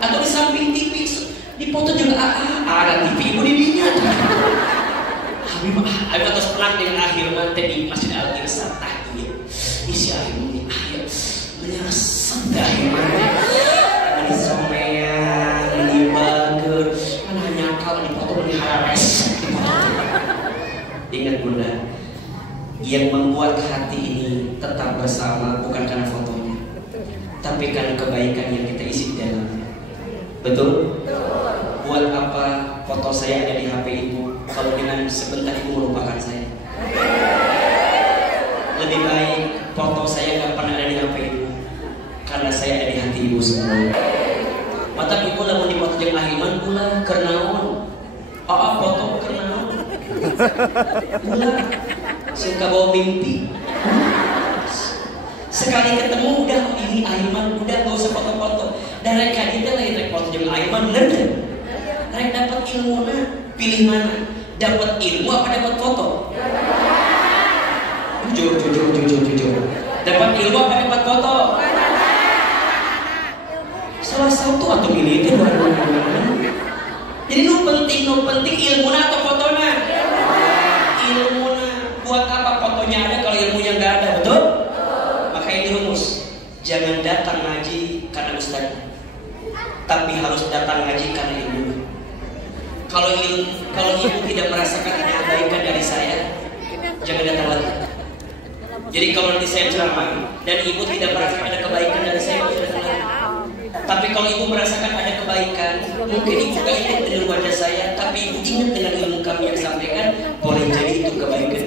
atau di samping TV, di foto juga ada TV ibu di dinya. Habib atas penang dengan akhir nanti di Masjid Al-Irsad tahiyat. Isi akhir ini ayat menyasar dahir di somean, di bager, mana nyakal di foto di hares. Ingat bunda, yang membuat hati ini tetap bersama bukan karena fotonya, tapi karena kebaikan yang kita isi di dalamnya. Betul? Buat apa foto saya ada di HP ibu kalau dengan sebentar ibu melupakan saya? Lebih baik foto saya nggak pernah ada di HP ibu, karena saya ada di hati ibu semua. Mata ibu lamun di foto jeung ahiman pula kernaon? Foto kernaon? Pula suka bawa mimpi. Sekali ketemu udah ini ahiman, udah gak usah foto-foto. Dan mereka itu lagi naik foto jeung ahiman bener. Mereka dapat ilmu pilih mana? Dapat ilmu apa dapat foto? Jujur. Dapat ilmu apa dapat foto? Salah satu atau ini itu baru. Jadi nu penting ilmu atau fotonya? Ilmu. Buat apa fotonya ada kalau ilmunya nggak ada, betul? Maka ini rumus. Jangan datang ngaji karena ustaznya, tapi harus datang ngaji karena ilmu. Kalau ibu tidak merasakan ada kebaikan dari saya, jangan datang lagi. Jadi kalau nanti saya ceramah dan ibu tidak merasakan ada kebaikan dari saya, jangan datang lagi. Tapi kalau ibu merasakan ada kebaikan, mungkin ibu gak ingat dengan wajah saya, tapi ibu ingat dengan ilmu kami yang sampaikan, boleh jadi itu kebaikan.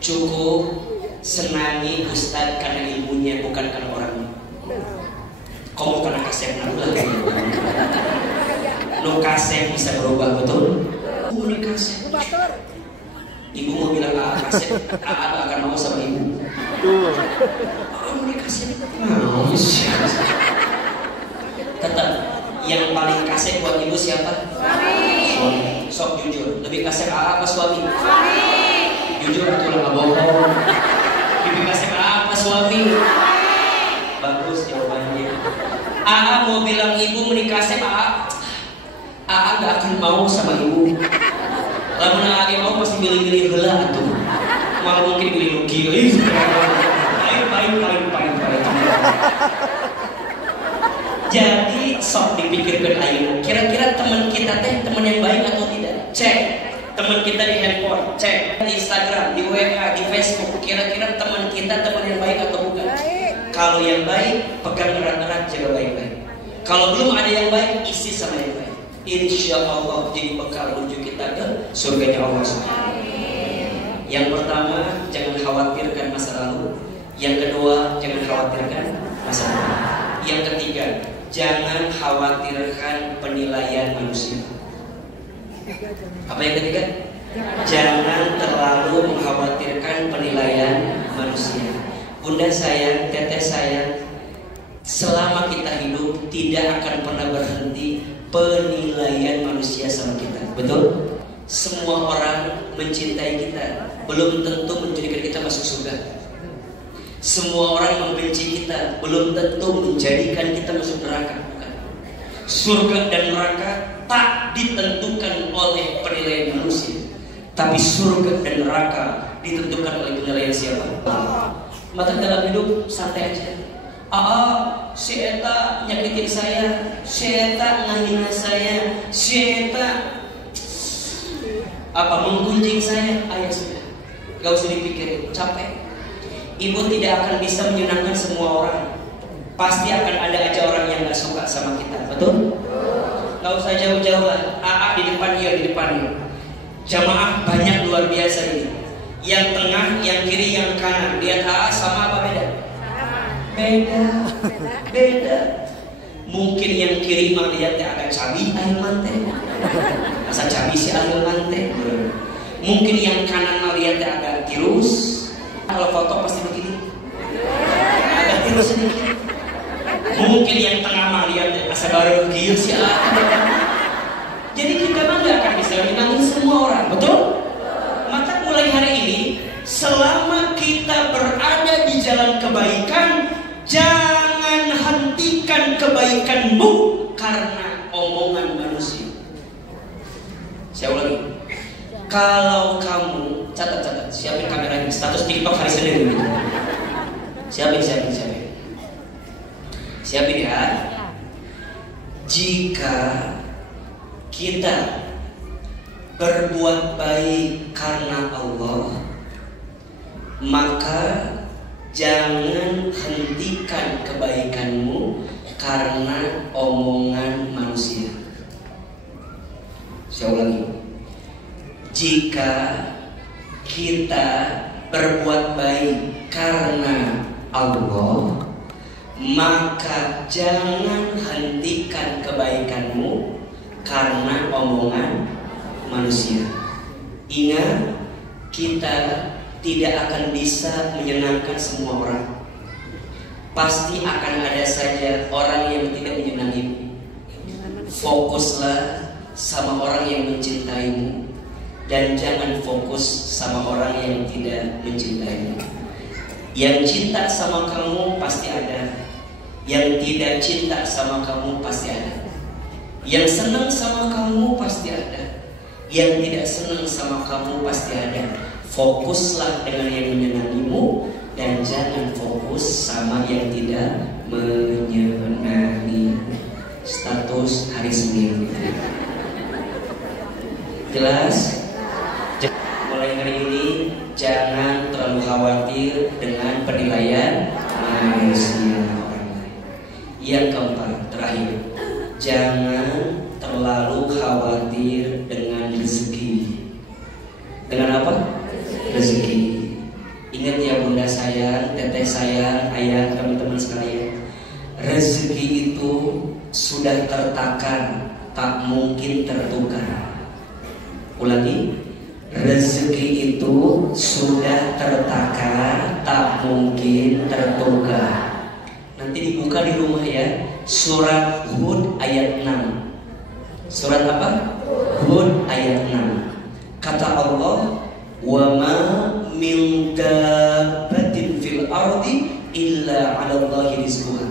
Cukup senangi ustaz karena ilmunya, bukan karena orangnya. Kamu karena kasep narulah kayaknya. No kasep bisa berubah, betul? Ibu nih kasep. Ibu mau bilang kasep, gak akan mau sama ibu. Ibu nih kasep. Tetap yang paling kasep buat ibu siapa? Suami. Sok jujur, lebih kasep apa suami? Suami. Jujur atau nggak bohong? Lebih kasep apa suami? Bagus jawabannya. Mau bilang ibu menikah kasep gak akan mau sama ibu. Lamun lagi mau pasti milih-milih heula atuh. Malah mungkin milih rugi. Paling. Jadi sok dipikirkan ayeuna. Kira-kira teman kita teh teman yang baik atau tidak? Cek. Teman kita di handphone, cek di Instagram, di WA, di Facebook. Kira-kira teman kita teman yang baik atau bukan? Kalau yang baik, pegang erat-erat, jaga baik-baik. Kalau belum ada yang baik, isi sama yang baik. Insya Allah jadi bekal menuju kita ke surganya Allah SWT. Yang pertama, jangan khawatirkan masa lalu. Yang kedua, jangan khawatirkan masa depan. Yang ketiga, jangan khawatirkan penilaian manusia. Apa yang ketiga? Jangan terlalu mengkhawatirkan penilaian manusia. Bunda sayang, teteh sayang, selama kita hidup tidak akan pernah berhenti penilaian manusia sama kita. Betul? Semua orang mencintai kita, belum tentu menjadikan kita masuk surga. Semua orang membenci kita, belum tentu menjadikan kita masuk neraka. Bukan. Surga dan neraka tak ditentukan oleh penilaian manusia, tapi surga dan neraka ditentukan oleh penilaian siapa? Maka dalam hidup santai aja. Si Eta nyakitin saya, si Eta ngahina saya, si Eta Apa menggunjing saya? Ayo sudah, gak usah dipikirin, capek. Ibu tidak akan bisa menyenangkan semua orang. Pasti akan ada aja orang yang gak suka sama kita, betul? Gak usah jauh-jauh lah. AA di depan, iya di depan. Jamaah banyak luar biasa ini. Yang tengah, yang kiri, yang kanan. Lihat AA sama apa beda? Beda. Mungkin yang kiri mah lihatnya agak cabi ahilman teh. Masa cabi si ahilman teh. Mungkin yang kanan mah lihatnya agak tirus. Kalau foto pasti begini. Agak tirus sedikit. Mungkin yang tengah mah lihatnya asa baru gieu si ah. Jadi kita mah gak akan bisa menyenangkan semua orang, betul? Maka mulai hari ini, selama kita berada di jalan kebaikan, jangan hentikan kebaikanmu karena omongan manusia. Saya ulangi. Kalau kamu catat, siapin kameranya, status TikTok hari Senin gitu. Siapin. Siapin ya. Jika kita berbuat baik karena Allah, maka jangan hentikan kebaikanmu karena omongan manusia. Saya ulangi. Jika kita berbuat baik karena Allah, maka jangan hentikan kebaikanmu karena omongan manusia. Ingat, kita tidak akan bisa menyenangkan semua orang. Pasti akan ada saja orang yang tidak menyenangimu. Fokuslah sama orang yang mencintaimu, dan jangan fokus sama orang yang tidak mencintaimu. Yang cinta sama kamu pasti ada, yang tidak cinta sama kamu pasti ada. Yang senang sama kamu pasti ada, yang tidak senang sama kamu pasti ada. Fokuslah dengan yang menyenangimu, dan jangan fokus sama yang tidak menyenangi. Status hari Senin. Jelas? Mulai hari ini jangan terlalu khawatir dengan penilaian manusia orang lain. Yang keempat, terakhir, jangan terlalu khawatir dengan rezeki. Dengan apa? Rezeki. Ingat ya bunda sayang, teteh sayang, ayah, teman-teman sekalian, rezeki itu sudah tertakar, tak mungkin tertukar. Ulangi, rezeki itu sudah tertakar, tak mungkin tertukar. Nanti dibuka di rumah ya, surat Hud ayat 6. Surat apa? Hud ayat 6. Kata Allah, wa ma min dabbatin fil ardi illa 'ala Allahi rizquha.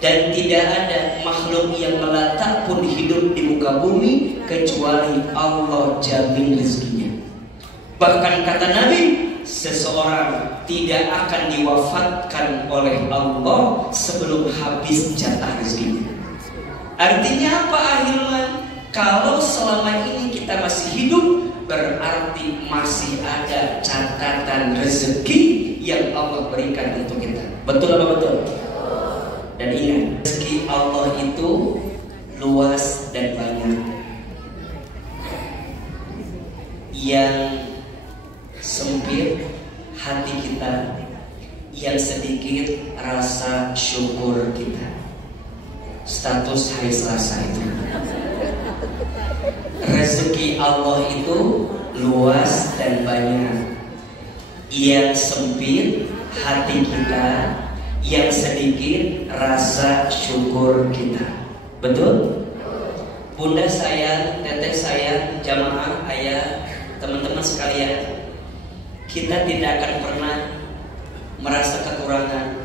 Dan tidak ada makhluk yang melata pun hidup di muka bumi kecuali Allah jamin rezekinya. Bahkan kata Nabi, seseorang tidak akan diwafatkan oleh Allah sebelum habis jatah rezekinya. Artinya apa Ahilman? Kalau selama ini kita masih hidup, berarti masih ada catatan rezeki yang Allah berikan untuk kita. Betul apa betul? Dan ingat, rezeki Allah itu luas dan banyak. Yang sempit hati kita, yang sedikit rasa syukur kita. Status hari Selasa itu. Rezeki Allah itu luas dan banyak. Yang sempit hati kita, yang sedikit rasa syukur kita. Betul? Bunda saya, teteh saya, jamaah, ayah, teman-teman sekalian, kita tidak akan pernah merasa kekurangan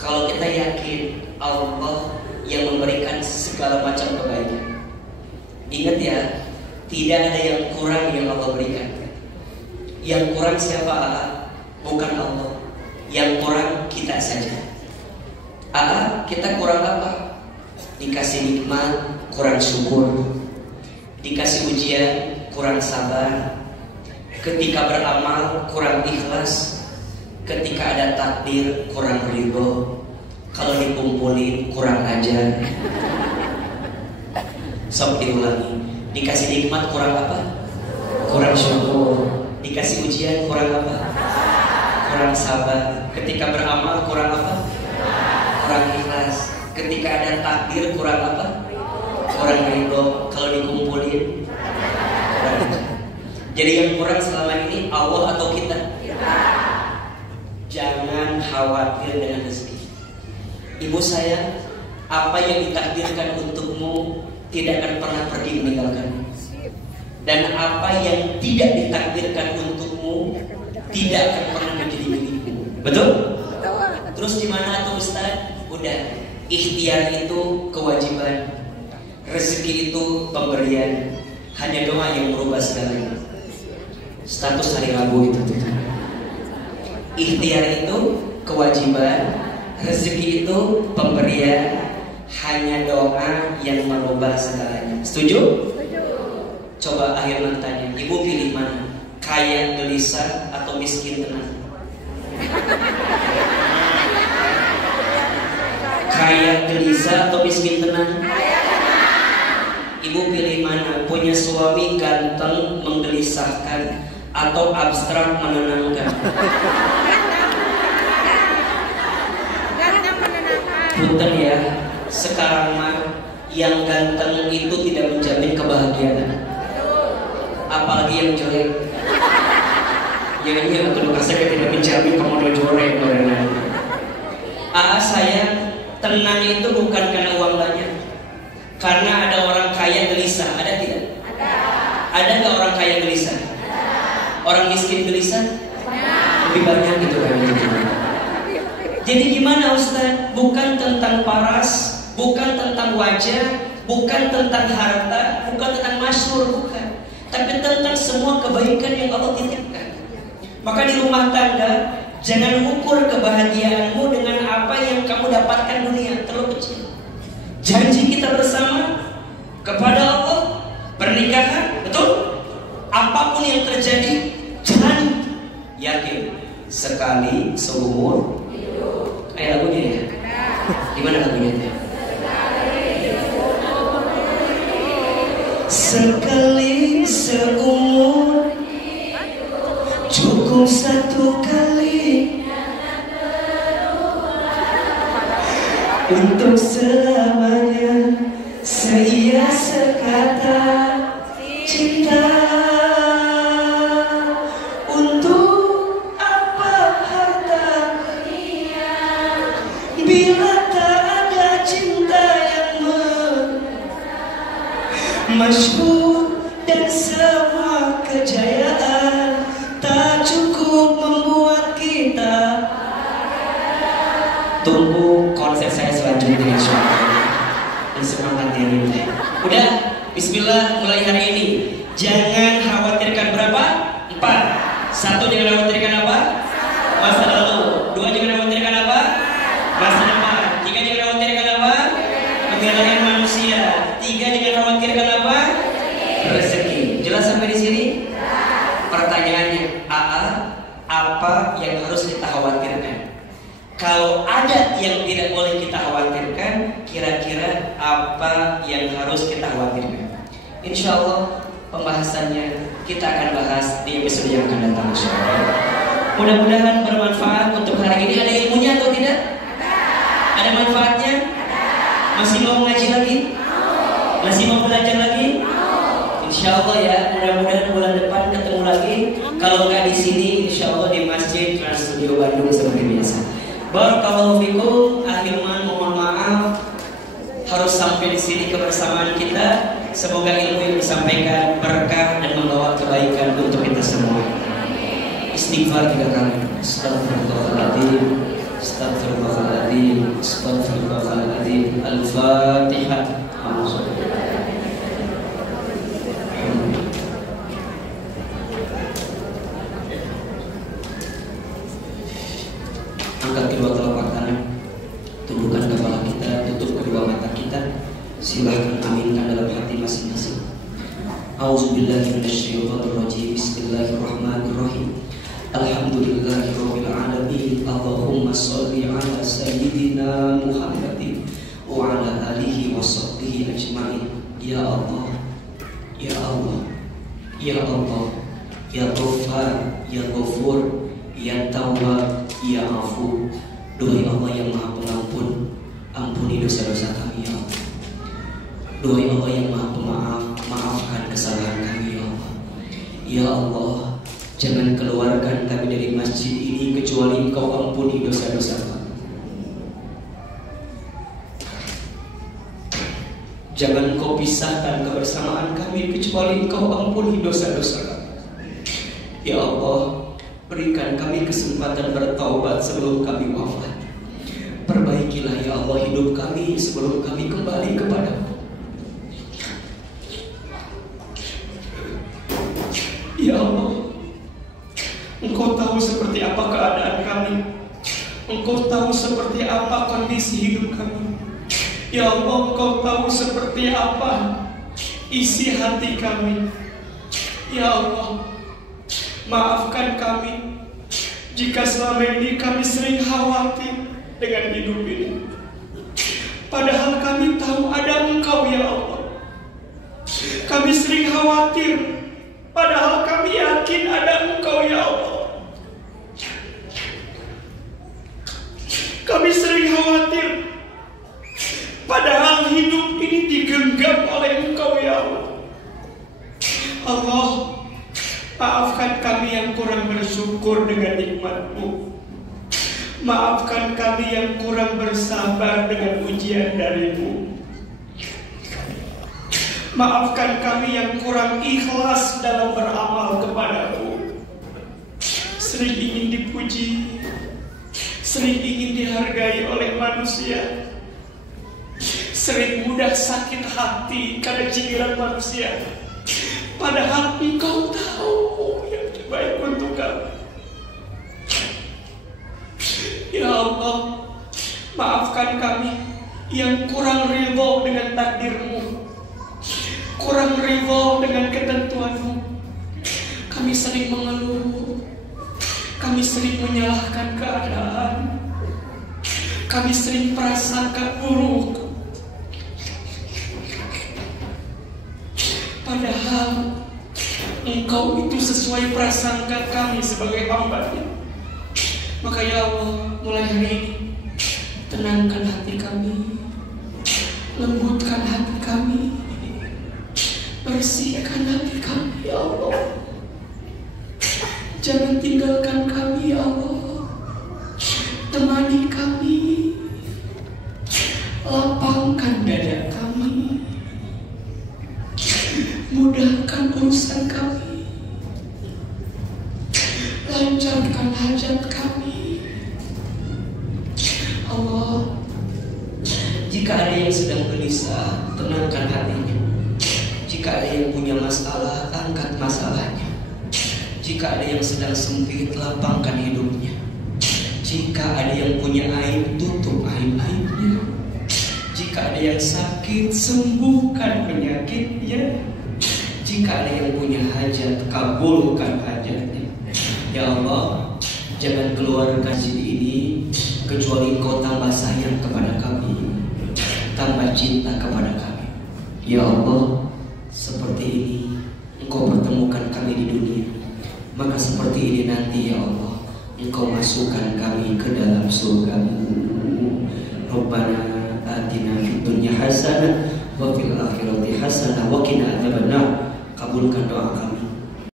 kalau kita yakin Allah yang memberikan segala macam kebaikan. Ingat ya, tidak ada yang kurang yang Allah berikan. Yang kurang siapa? Bukan Allah. Yang kurang kita saja. Kita kurang apa? Dikasih nikmat, kurang syukur. Dikasih ujian, kurang sabar. ketika beramal kurang ikhlas, ketika ada takdir kurang ridho, kalau dikumpulin kurang ajar. Sok diulangi. Dikasih nikmat kurang apa? Kurang syukur. Dikasih ujian kurang apa? Kurang sabar. Ketika beramal kurang apa? Kurang ikhlas. Ketika ada takdir kurang apa? Kurang ridho. Kalau dikumpulin kurang ajar. Jadi yang kurang selama ini Allah atau kita? Jangan khawatir dengan rezeki. Ibu sayang, apa yang ditakdirkan untukmu tidak akan pernah pergi meninggalkanmu. Dan apa yang tidak ditakdirkan untukmu tidak akan pernah menjadi milikmu. Betul? Terus gimana tuh Ustaz? Udah, ikhtiar itu kewajiban, rezeki itu pemberian. Hanya doa yang merubah segalanya. Status hari Rabu itu tuh. Ikhtiar itu kewajiban, rezeki itu pemberian, hanya doa yang merubah segalanya. Setuju? Coba akhirnya tanya, ibu pilih mana? Kaya gelisah atau miskin tenang? Kaya gelisah atau miskin tenang? Ibu pilih mana? Punya suami ganteng menggelisahkan atau abstrak menenangkan? Punten ya, sekarang mah yang ganteng itu tidak menjamin kebahagiaan, apalagi yang jelek. Jangan untuk saya tidak menjamin komodo jorek. Saya tenang itu bukan karena uang banyak, karena ada orang kaya gelisah. Ada tidak? Ada nggak orang kaya gelisah? Orang miskin gelisah? Lebih banyak gitu kan? Jadi gimana Ustaz? Bukan tentang paras, bukan tentang wajah, bukan tentang harta, bukan tentang masyhur, bukan. Tapi tentang semua kebaikan yang Allah titipkan. Maka di rumah tangga, jangan ukur kebahagiaanmu dengan apa yang kamu dapatkan dunia, terlalu kecil. Janji kita bersama kepada Allah, pernikahan, betul? Apapun yang terjadi, jangan yakin sekali seumur. Kayak lagunya ya? Gimana lagunya itu? Sekali seumur, cukup satu kali untuk selamanya, seia sekata cinta. Bila tak ada cinta yang masyhur dan semua kejayaan tak cukup membuat kita. Tunggu konser saya selanjutnya insyaallah. Semangat ya ini. Udah, bismillah mulai hari ini. Jangan khawatirkan berapa? 4. 1, jangan khawatirkan apa? Masa lalu. 2, jangan khawatirkan apa? Masa depan. 3, jangan khawatirkan apa? Keberadaan manusia. 3, jangan khawatirkan apa? Rezeki. Jelas sampai di sini? Pertanyaannya, apa yang harus kita khawatirkan? Kalau ada yang tidak boleh kita khawatirkan, kira-kira apa yang harus kita khawatirkan? Insya Allah pembahasannya kita akan bahas di episode yang akan datang. Mudah-mudahan bermanfaat untuk hari ini. Ada ilmunya atau tidak? Ada manfaatnya? Masih mau ngaji lagi? Masih mau belajar lagi? Insya Allah ya, mudah-mudahan bulan depan ketemu lagi. Kalau nggak di sini, insya Allah di Masjid Trans Studio Bandung seperti biasa. Barakallahu fikum. Akhirnya mohon maaf harus sampai di sini kebersamaan kita. Semoga ilmu yang disampaikan berkah dan membawa kebaikan untuk kita semua. Istighfar 3 kali. Astaghfirullahaladzim, astaghfirullahaladzim, astaghfirullahaladzim. Al-Fatihah. Angkat kedua telapak tangan, tundukkan kepala kita, tutup kedua mata kita. Silahkan aminkan dalam hati masing-masing. A'udzubillahi minasyaitonirrajim. Bismillahirrahmanirrahim. Alhamdulillahirabbil alamin. Allahumma shalli ala sayyidina Muhammadin wa ala alihi wa sahbihi ajmain. Ya Allah, ya Allah, ya Allah, ya Ghaffar, ya Ghafur, ya Tawwab, ya Afu. Duhai Allah yang Maha Pengampun, ampuni dosa-dosa kami ya Allah. Duhai Allah yang Maha Pemaaf, maafkan kesalahan kami ya Allah. Ya Allah, jangan keluarkan kami dari masjid ini kecuali Engkau ampuni dosa-dosa kami. Jangan Engkau pisahkan kebersamaan kami kecuali Engkau ampuni dosa-dosa kami. Ya Allah, berikan kami kesempatan bertaubat sebelum kami wafat. Perbaikilah ya Allah hidup kami sebelum kami kembali kepada-Mu. Ya Allah, Engkau tahu seperti apa keadaan kami. Engkau tahu seperti apa kondisi hidup kami. Ya Allah, Engkau tahu seperti apa isi hati kami. Ya Allah, maafkan kami jika selama ini kami sering khawatir dengan hidup ini. Padahal kami tahu ada Engkau ya Allah. Kami sering khawatir, padahal kami yakin ada Engkau ya Allah. Kami sering khawatir, padahal hidup ini digenggam oleh Engkau ya Allah. Allah, maafkan kami yang kurang bersyukur dengan nikmat-Mu. Maafkan kami yang kurang bersabar dengan ujian dari-Mu. Maafkan kami yang kurang ikhlas dalam beramal kepada-Mu. Sering ingin dipuji, sering ingin dihargai oleh manusia, sering mudah sakit hati karena cibiran manusia. Padahal Engkau tahu yang terbaik untuk kami. Ya Allah, maafkan kami yang kurang ridho dengan takdir-Mu, kurang ridho dengan ketentuan-Mu. Kami sering mengeluh, kami sering menyalahkan keadaan, kami sering prasangka buruk. Padahal Engkau itu sesuai prasangka kami sebagai hamba-Nya. Maka ya Allah, mulai hari ini tenangkan hati kami, lembutkan hati kami, bersihkan hati kami ya Allah. Jangan tinggalkan kami ya Allah. Temani kami, lapangkan dada kami, mudahkan urusan kami, lancarkan hajat kami. Allah, jika ada yang sedang gelisah, tenangkan hatinya. Jika ada yang punya masalah, angkat masalahnya. Jika ada yang sedang sempit, lapangkan hidupnya. Jika ada yang punya aib, tutup aib-aibnya. Jika ada yang sakit, sembuhkan penyakitnya. Jika ada yang punya hajat, kabulkan hajatnya. Ya Allah, jangan keluarkan masjid ini kecuali Engkau tambah sayang kepada kami, tambah cinta kepada kami. Ya Allah, seperti ini Engkau pertemukan kami di dunia, maka seperti ini nanti ya Allah Engkau masukkan kami ke dalam surga-Mu. Rabbana atina fid dunya hasanah